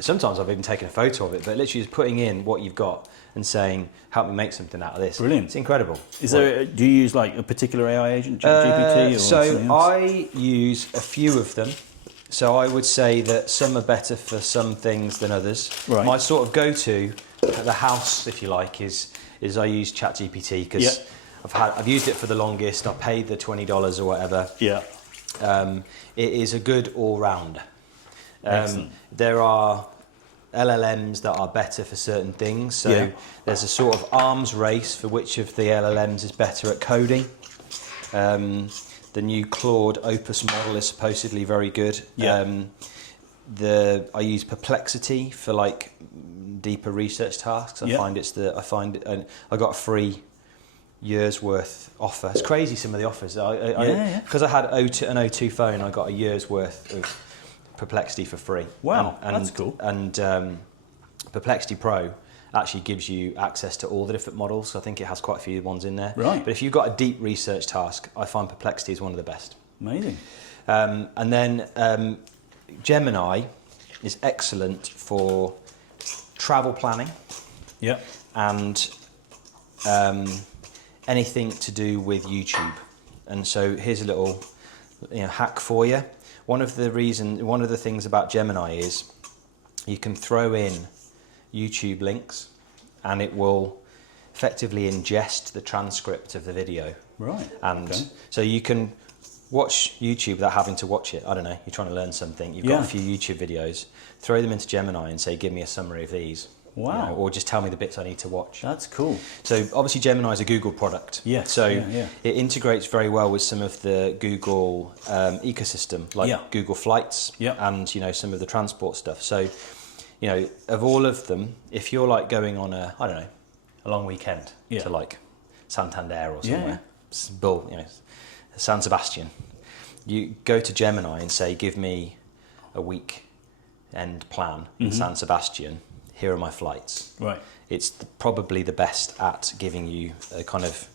sometimes I've even taken a photo of it, but literally just putting in what you've got and saying, help me make something out of this. Brilliant. It's incredible. Do you use like a particular AI agent, GPT or something else? I use a few of them. So I would say that some are better for some things than others. Right. My sort of go-to at the house, if you like, is I use ChatGPT because I've used it for the longest. I paid the $20 or whatever. Yeah. It is a good all-round. Excellent. There are LLMs that are better for certain things. So there's a sort of arms race for which of the LLMs is better at coding. The new Claude Opus model is supposedly very good. Yeah. I use Perplexity for like deeper research tasks. I got a free year's worth offer. It's crazy some of the offers. Because I had an O2 phone, I got a year's worth of Perplexity for free. Wow, that's cool. And Perplexity Pro actually gives you access to all the different models. I think it has quite a few ones in there. Right. But if you've got a deep research task, I find Perplexity is one of the best. Amazing. And then Gemini is excellent for travel planning. Yep. And anything to do with YouTube. And so here's a little hack for you. One of the things about Gemini is you can throw in YouTube links and it will effectively ingest the transcript of the video. Right. And so you can watch YouTube without having to watch it. I don't know, you're trying to learn something, you've got a few YouTube videos, throw them into Gemini and say, give me a summary of these. Wow. or just tell me the bits I need to watch. That's cool. So obviously Gemini is a Google product. Yes. So yeah. it integrates very well with some of the Google ecosystem, like Google Flights and some of the transport stuff. So of all of them, if you're like going on a long weekend to like Santander or somewhere, San Sebastian, you go to Gemini and say, give me a weekend plan in San Sebastian. Here are my flights. Right. It's probably the best at giving you a kind of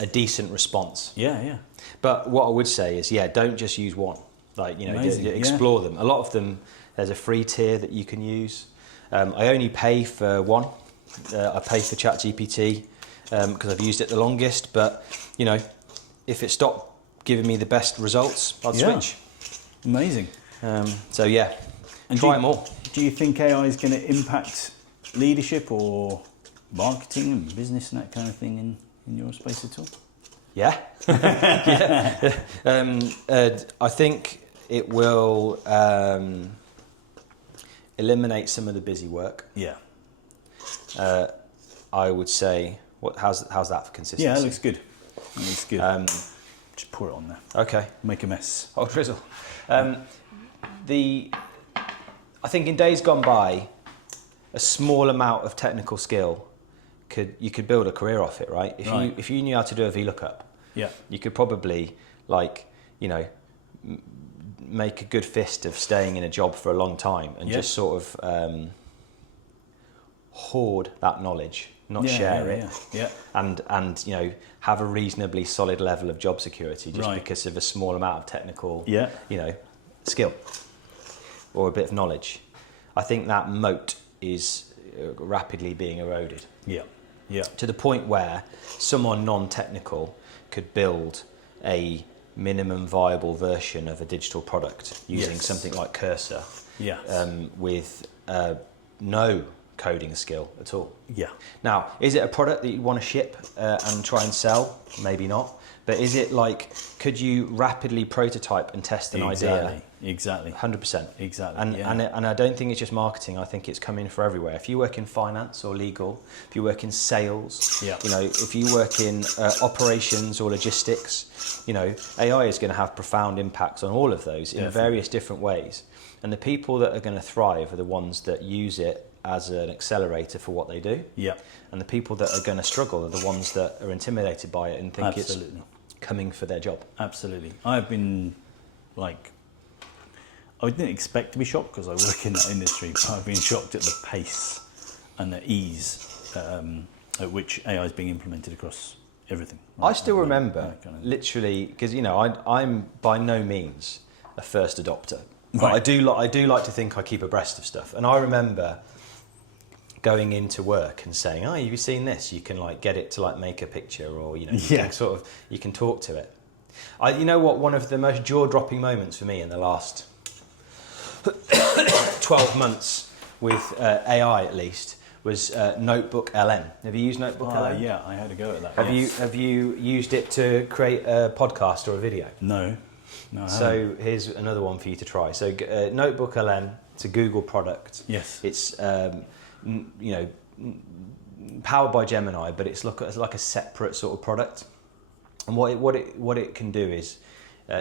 a decent response. Yeah. But what I would say is, don't just use one. Like, explore them. A lot of them, there's a free tier that you can use. I only pay for one. I pay for ChatGPT because I've used it the longest. But, if it stopped giving me the best results, I'd switch. Amazing. And try them all. Do you think AI is going to impact leadership or marketing and business and that kind of thing in your space at all? Yeah. I think it will eliminate some of the busy work. Yeah. I would say, how's that for consistency? Yeah, that looks good. Just pour it on there. Okay. Make a mess. Oh, drizzle. I think in days gone by, a small amount of technical skill you could build a career off it, right? If you knew how to do a VLOOKUP, you could probably make a good fist of staying in a job for a long time and just sort of hoard that knowledge, not share it. And have a reasonably solid level of job security just because of a small amount of technical skill or a bit of knowledge. I think that moat is rapidly being eroded. To the point where someone non-technical could build a minimum viable version of a digital product using something like Cursor with no coding skill at all. Now, is it a product that you want to ship and try and sell? Maybe not. But is it like, could you rapidly prototype and test an idea? Exactly. 100%. Exactly. And I don't think it's just marketing. I think it's coming for everywhere. If you work in finance or legal, if you work in sales, if you work in operations or logistics, AI is going to have profound impacts on all of those in various different ways. And the people that are going to thrive are the ones that use it as an accelerator for what they do. And the people that are going to struggle are the ones that are intimidated by it and think it's coming for their job. Absolutely. I've been I didn't expect to be shocked because I work in that industry, but I've been shocked at the pace and the ease at which AI is being implemented across everything. I still remember, literally, because I'm by no means a first adopter, but I do like to think I keep abreast of stuff. And I remember going into work and saying, "Oh, have you seen this? You can get it to make a picture, or you can talk to it." One of the most jaw-dropping moments for me in the last 12 months with AI at least was Notebook LM. Have you used Notebook LM? Yeah, I had a go at that. Have you used it to create a podcast or a video? No, I so haven't. here's another one for you to try. So Notebook LM, it's a Google product. Yes. It's powered by Gemini, but it's like a separate sort of product. And what it can do is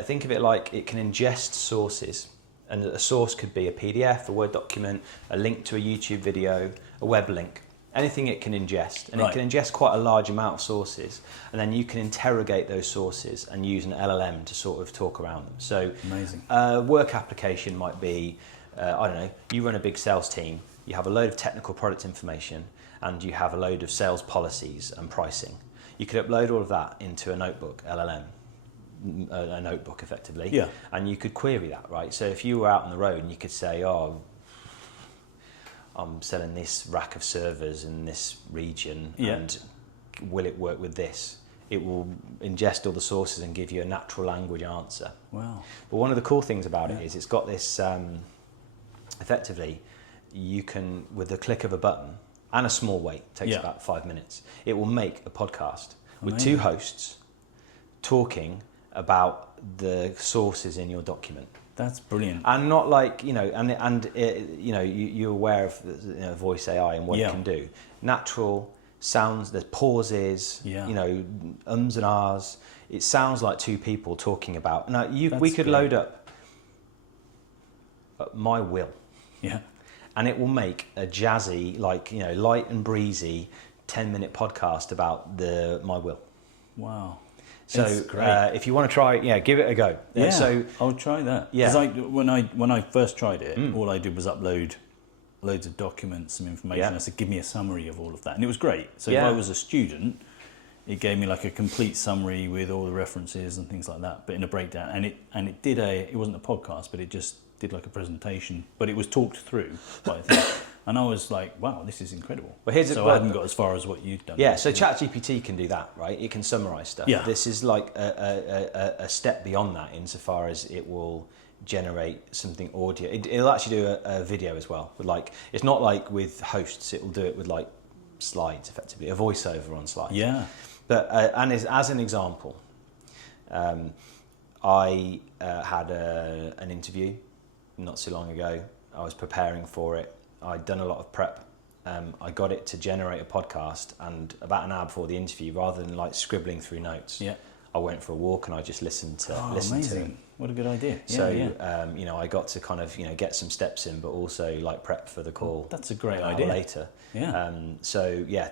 think of it like it can ingest sources. And a source could be a PDF, a Word document, a link to a YouTube video, a web link, anything it can ingest. And it can ingest quite a large amount of sources. And then you can interrogate those sources and use an LLM to sort of talk around them. So amazing. A work application might be, you run a big sales team, you have a load of technical product information, and you have a load of sales policies and pricing. You could upload all of that into a notebook, LLM. A notebook effectively, and you could query that, right? So if you were out on the road and you could say, "Oh, I'm selling this rack of servers in this region, and will it work with this?" It will ingest all the sources and give you a natural language answer. Wow! But one of the cool things about it is it's got this. Effectively, you can, with the click of a button and a small wait, takes about 5 minutes. It will make a podcast with two hosts talking about the sources in your document. That's brilliant. And not like, you're aware of voice AI and what it can do. Natural sounds, there's pauses, ums and ahs. It sounds like two people talking about. Now, we could load up my will. Yeah. And it will make a jazzy, light and breezy 10-minute podcast about my will. Wow. So if you want to try, give it a go. Yeah, so I'll try that. Yeah. Because when I first tried it, all I did was upload loads of documents, some information. Yeah. I said, give me a summary of all of that. And it was great. So if I was a student, it gave me like a complete summary with all the references and things like that, but in a breakdown. And it did it wasn't a podcast, but it just did like a presentation, but it was talked through by a thing. And I was like, wow, this is incredible. Well, I hadn't got as far as what you'd done. Yeah, so ChatGPT can do that, right? It can summarize stuff. Yeah. This is like a step beyond that insofar as it will generate something audio. It'll actually do a video as well. It's not like with hosts, it will do it with like slides, effectively, a voiceover on slides. Yeah. But and as an example, I had an interview not so long ago. I was preparing for it. I'd done a lot of prep. I got it to generate a podcast, and about an hour before the interview, rather than like scribbling through notes, I went for a walk and I just listened to it. What a good idea. I got to kind of get some steps in, but also like prep for the call. That's a great idea. Later. Yeah.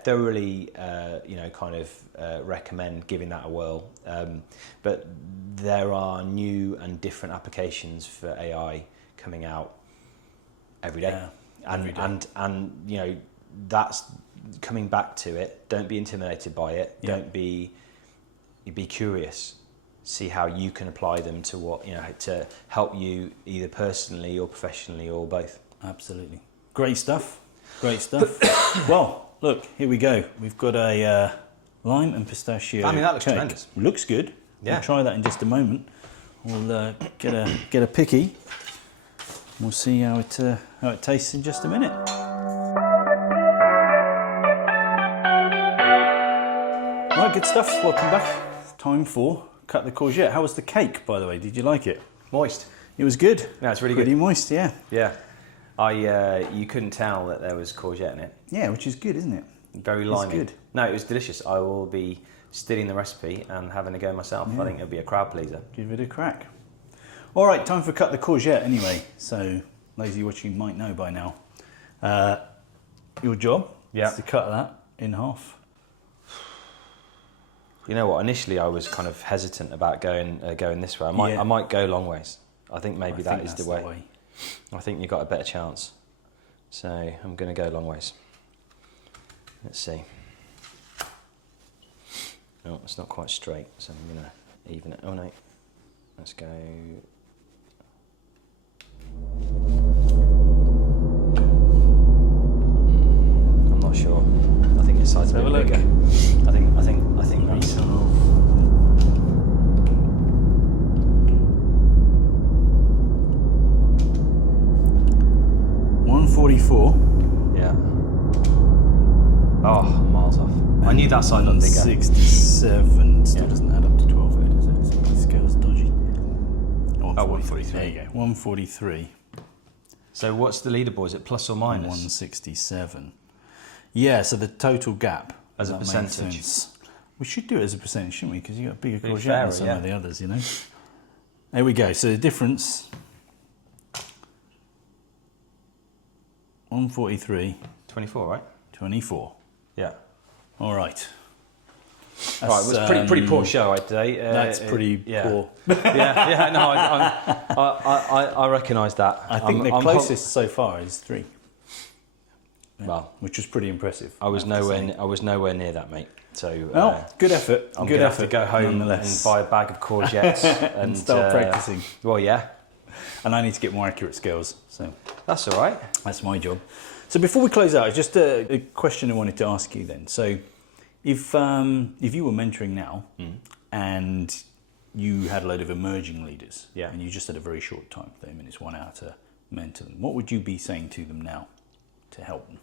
Thoroughly recommend giving that a whirl. But there are new and different applications for AI coming out every day. Yeah. And that's coming back to it. Don't be intimidated by it. Yeah. Be curious. See how you can apply them to to help you either personally or professionally or both. Absolutely. Great stuff. Well, look, here we go. We've got a lime and pistachio. I mean, that looks cake. tremendous. Looks good. Yeah. We'll try that in just a moment. We'll get a picky. We'll see how it tastes in just a minute. Right, good stuff. Welcome back. It's time for Cut the Courgette. How was the cake, by the way? Did you like it? Moist. It was good. Yeah, it's really Pretty good. moist, yeah. Yeah. You couldn't tell that there was courgette in it. Yeah, which is good, isn't it? Very limey. good. No, it was delicious. I will be stealing the recipe and having a go myself. Yeah. I think it'll be a crowd pleaser. Give it a crack. All right, time for Cut the Courgette anyway. So, those of you watching might know by now. Your job is to cut that in half. You know what? Initially, I was kind of hesitant about going this way. I might go long ways. I think maybe that is the way. I think you've got a better chance. So I'm going to go long ways. Let's see. Oh, it's not quite straight, so I'm going to even it. Oh no. Let's go. I'm not sure. I think this side's a bit bigger. I think that's. 144. Yeah. Oh, miles off. I knew that side looked bigger. 67 still doesn't add up to 12 though, does it? So the scale's dodgy. 143. There you go. 143. So what's the leaderboard? Is it plus or minus? 167. Yeah, so the total gap. As a that makes percentage. sense. We should do it as a percentage, shouldn't we? Because you've got a bigger Pretty courgette fair, than some of the others, you know. There we go. So the difference. 143. 24, right? 24. Yeah. All right. Right, it was pretty poor show today. That's pretty poor. No, I recognise that. I think the closest so far is 3. Yeah, well, which was pretty impressive. I was nowhere near that, mate. So well, good effort. I'm going to have to go home and buy a bag of courgettes and start practicing. Well, yeah. And I need to get more accurate scales. So that's all right. That's my job. So before we close out, just a question I wanted to ask you then. So if you were mentoring now and you had a load of emerging leaders and you just had a very short time, 30 minutes, 1 hour to mentor them, what would you be saying to them now to help them?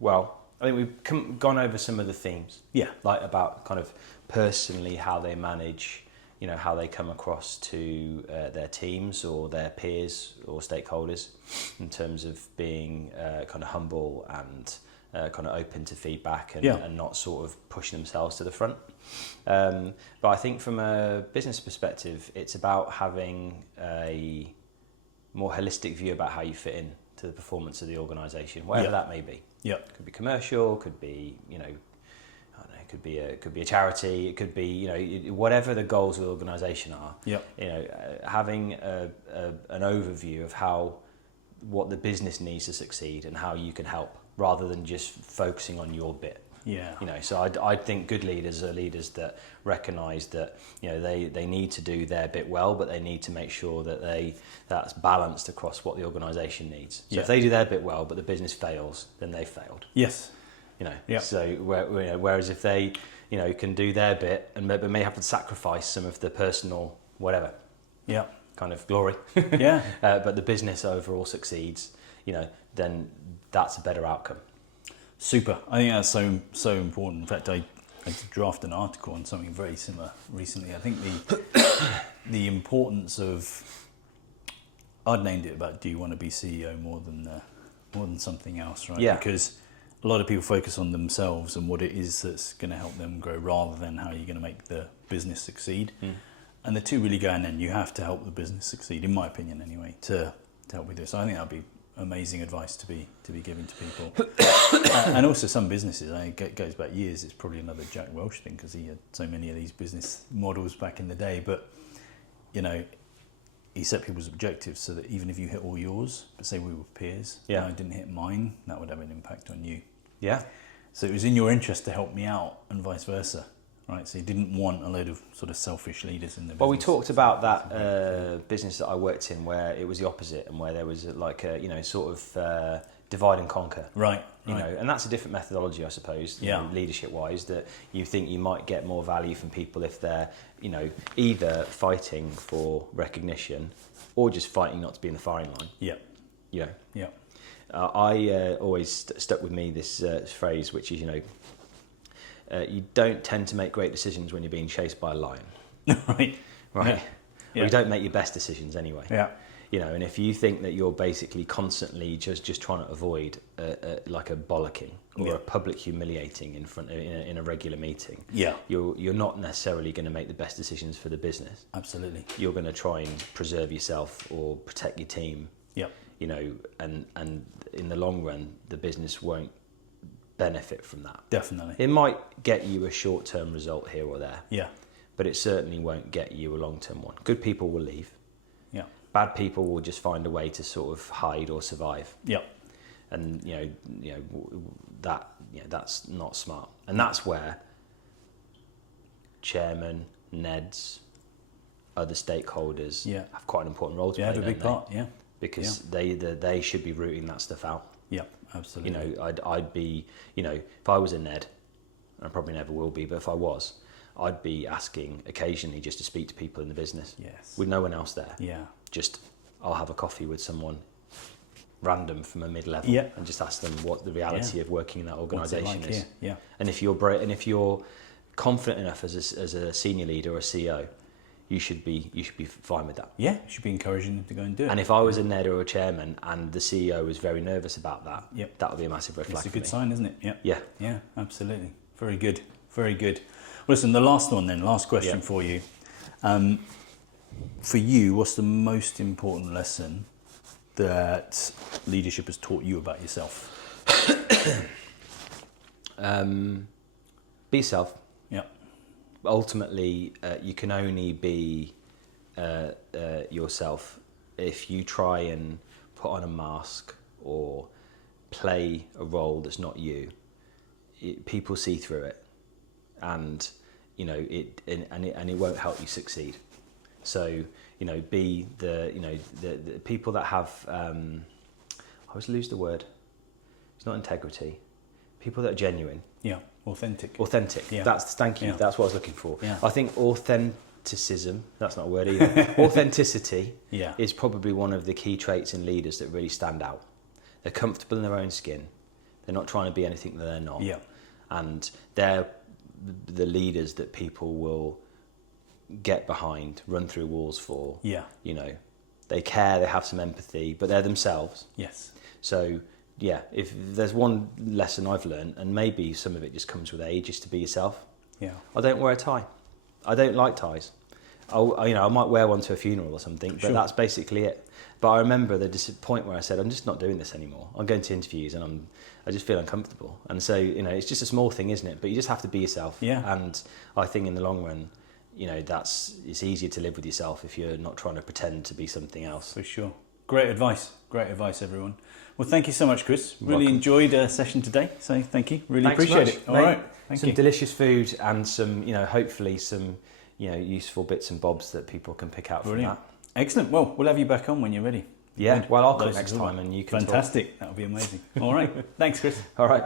Well, I think we've gone over some of the themes. Yeah. Like about kind of personally how they manage how they come across to their teams or their peers or stakeholders in terms of being kind of humble and kind of open to feedback and not sort of pushing themselves to the front. But I think from a business perspective, it's about having a more holistic view about how you fit in to the performance of the organisation, whatever that may be. Yeah. Could be commercial, could be, I don't know, it could be a charity, it could be, whatever the goals of the organisation are. Yeah. Having an overview of what the business needs to succeed and how you can help, rather than just focusing on your bit. Yeah. So I think good leaders are leaders that recognise that they need to do their bit well, but they need to make sure that that's balanced across what the organisation needs. So if they do their bit well, but the business fails, then they failed. Yes. So whereas if they can do their bit and may have to sacrifice some of the personal whatever kind of glory, but the business overall succeeds, then that's a better outcome. Super. I think that's so important. In fact, I drafted an article on something very similar recently. I think the importance of, I'd named it about, do you want to be CEO more than something else, right? Yeah. Because a lot of people focus on themselves and what it is that's going to help them grow, rather than how you're going to make the business succeed. And the two really go hand in hand. You have to help the business succeed, in my opinion anyway, to help with this. So I think that'd be amazing advice to be given to people. And also some businesses, I think it goes back years, it's probably another Jack Welch thing, because he had so many of these business models back in the day, but he set people's objectives so that even if you hit all yours, but say we were peers, and I didn't hit mine, that would have an impact on you. Yeah. So it was in your interest to help me out, and vice versa, right? So you didn't want a load of sort of selfish leaders in the business. Well, we talked about that business that I worked in where it was the opposite, and where there was like a sort of divide and conquer. Right. And that's a different methodology, I suppose, leadership-wise, that you think you might get more value from people if they're, either fighting for recognition or just fighting not to be in the firing line. Yeah. I always stuck with me this phrase, which is, you don't tend to make great decisions when you're being chased by a lion. Right. Well, you don't make your best decisions anyway. Yeah. And if you think that you're basically constantly just trying to avoid like a bollocking or a public humiliating in a regular meeting, you're not necessarily going to make the best decisions for the business. Absolutely. You're going to try and preserve yourself or protect your team. And in the long run, the business won't benefit from that. Definitely. It might get you a short-term result here or there. Yeah. But it certainly won't get you a long-term one. Good people will leave. Yeah. Bad people will just find a way to sort of hide or survive. Yeah. And that's not smart. And that's where chairman, NEDs, other stakeholders have quite an important role to play. Have a big part. Yeah. Because they should be rooting that stuff out. Yeah, absolutely. I'd be, if I was a NED, and I probably never will be, but if I was, I'd be asking occasionally just to speak to people in the business. Yes. With no one else there. Yeah. Just, I'll have a coffee with someone random from a mid-level and just ask them what the reality of working in that organisation is. Yeah. And if you're confident enough as a senior leader or a CEO, you should be fine with that. Yeah, you should be encouraging them to go and do it. And if I was a NED or a chairman and the CEO was very nervous about that, that would be a massive red flag. It's a good sign, isn't it? Yeah. Yeah, absolutely. Very good. Very good. Well, listen, the last question for you. For you, what's the most important lesson that leadership has taught you about yourself? Be yourself. Yeah. Ultimately, you can only be yourself if you try and put on a mask or play a role that's not you. People see through it, and it won't help you succeed. So be the people that have I always lose the word. It's not integrity. People that are genuine. Yeah. Authentic. Yeah. Thank you. That's what I was looking for. Yeah. I think authenticism, that's not a word either. Authenticity is probably one of the key traits in leaders that really stand out. They're comfortable in their own skin. They're not trying to be anything that they're not. Yeah. And they're the leaders that people will get behind, run through walls for. Yeah. You know, they care, they have some empathy, but they're themselves. Yes. So yeah, if there's one lesson I've learned, and maybe some of it just comes with age, is to be yourself. Yeah. I don't wear a tie. I don't like ties. I might wear one to a funeral or something, but that's basically it. But I remember the point where I said, I'm just not doing this anymore. I'm going to interviews and I just feel uncomfortable. And so, it's just a small thing, isn't it? But you just have to be yourself. Yeah. And I think in the long run, it's easier to live with yourself if you're not trying to pretend to be something else. For sure. Great advice, everyone. Well, thank you so much, Chris. Really enjoyed our session today, so thank you. Really appreciate it. All right, thank you. Some delicious food and some, hopefully some, useful bits and bobs that people can pick out from that. Excellent. Well, we'll have you back on when you're ready. Yeah, well, I'll cook next time and you can Fantastic. That would be amazing. All right. Thanks, Chris. All right.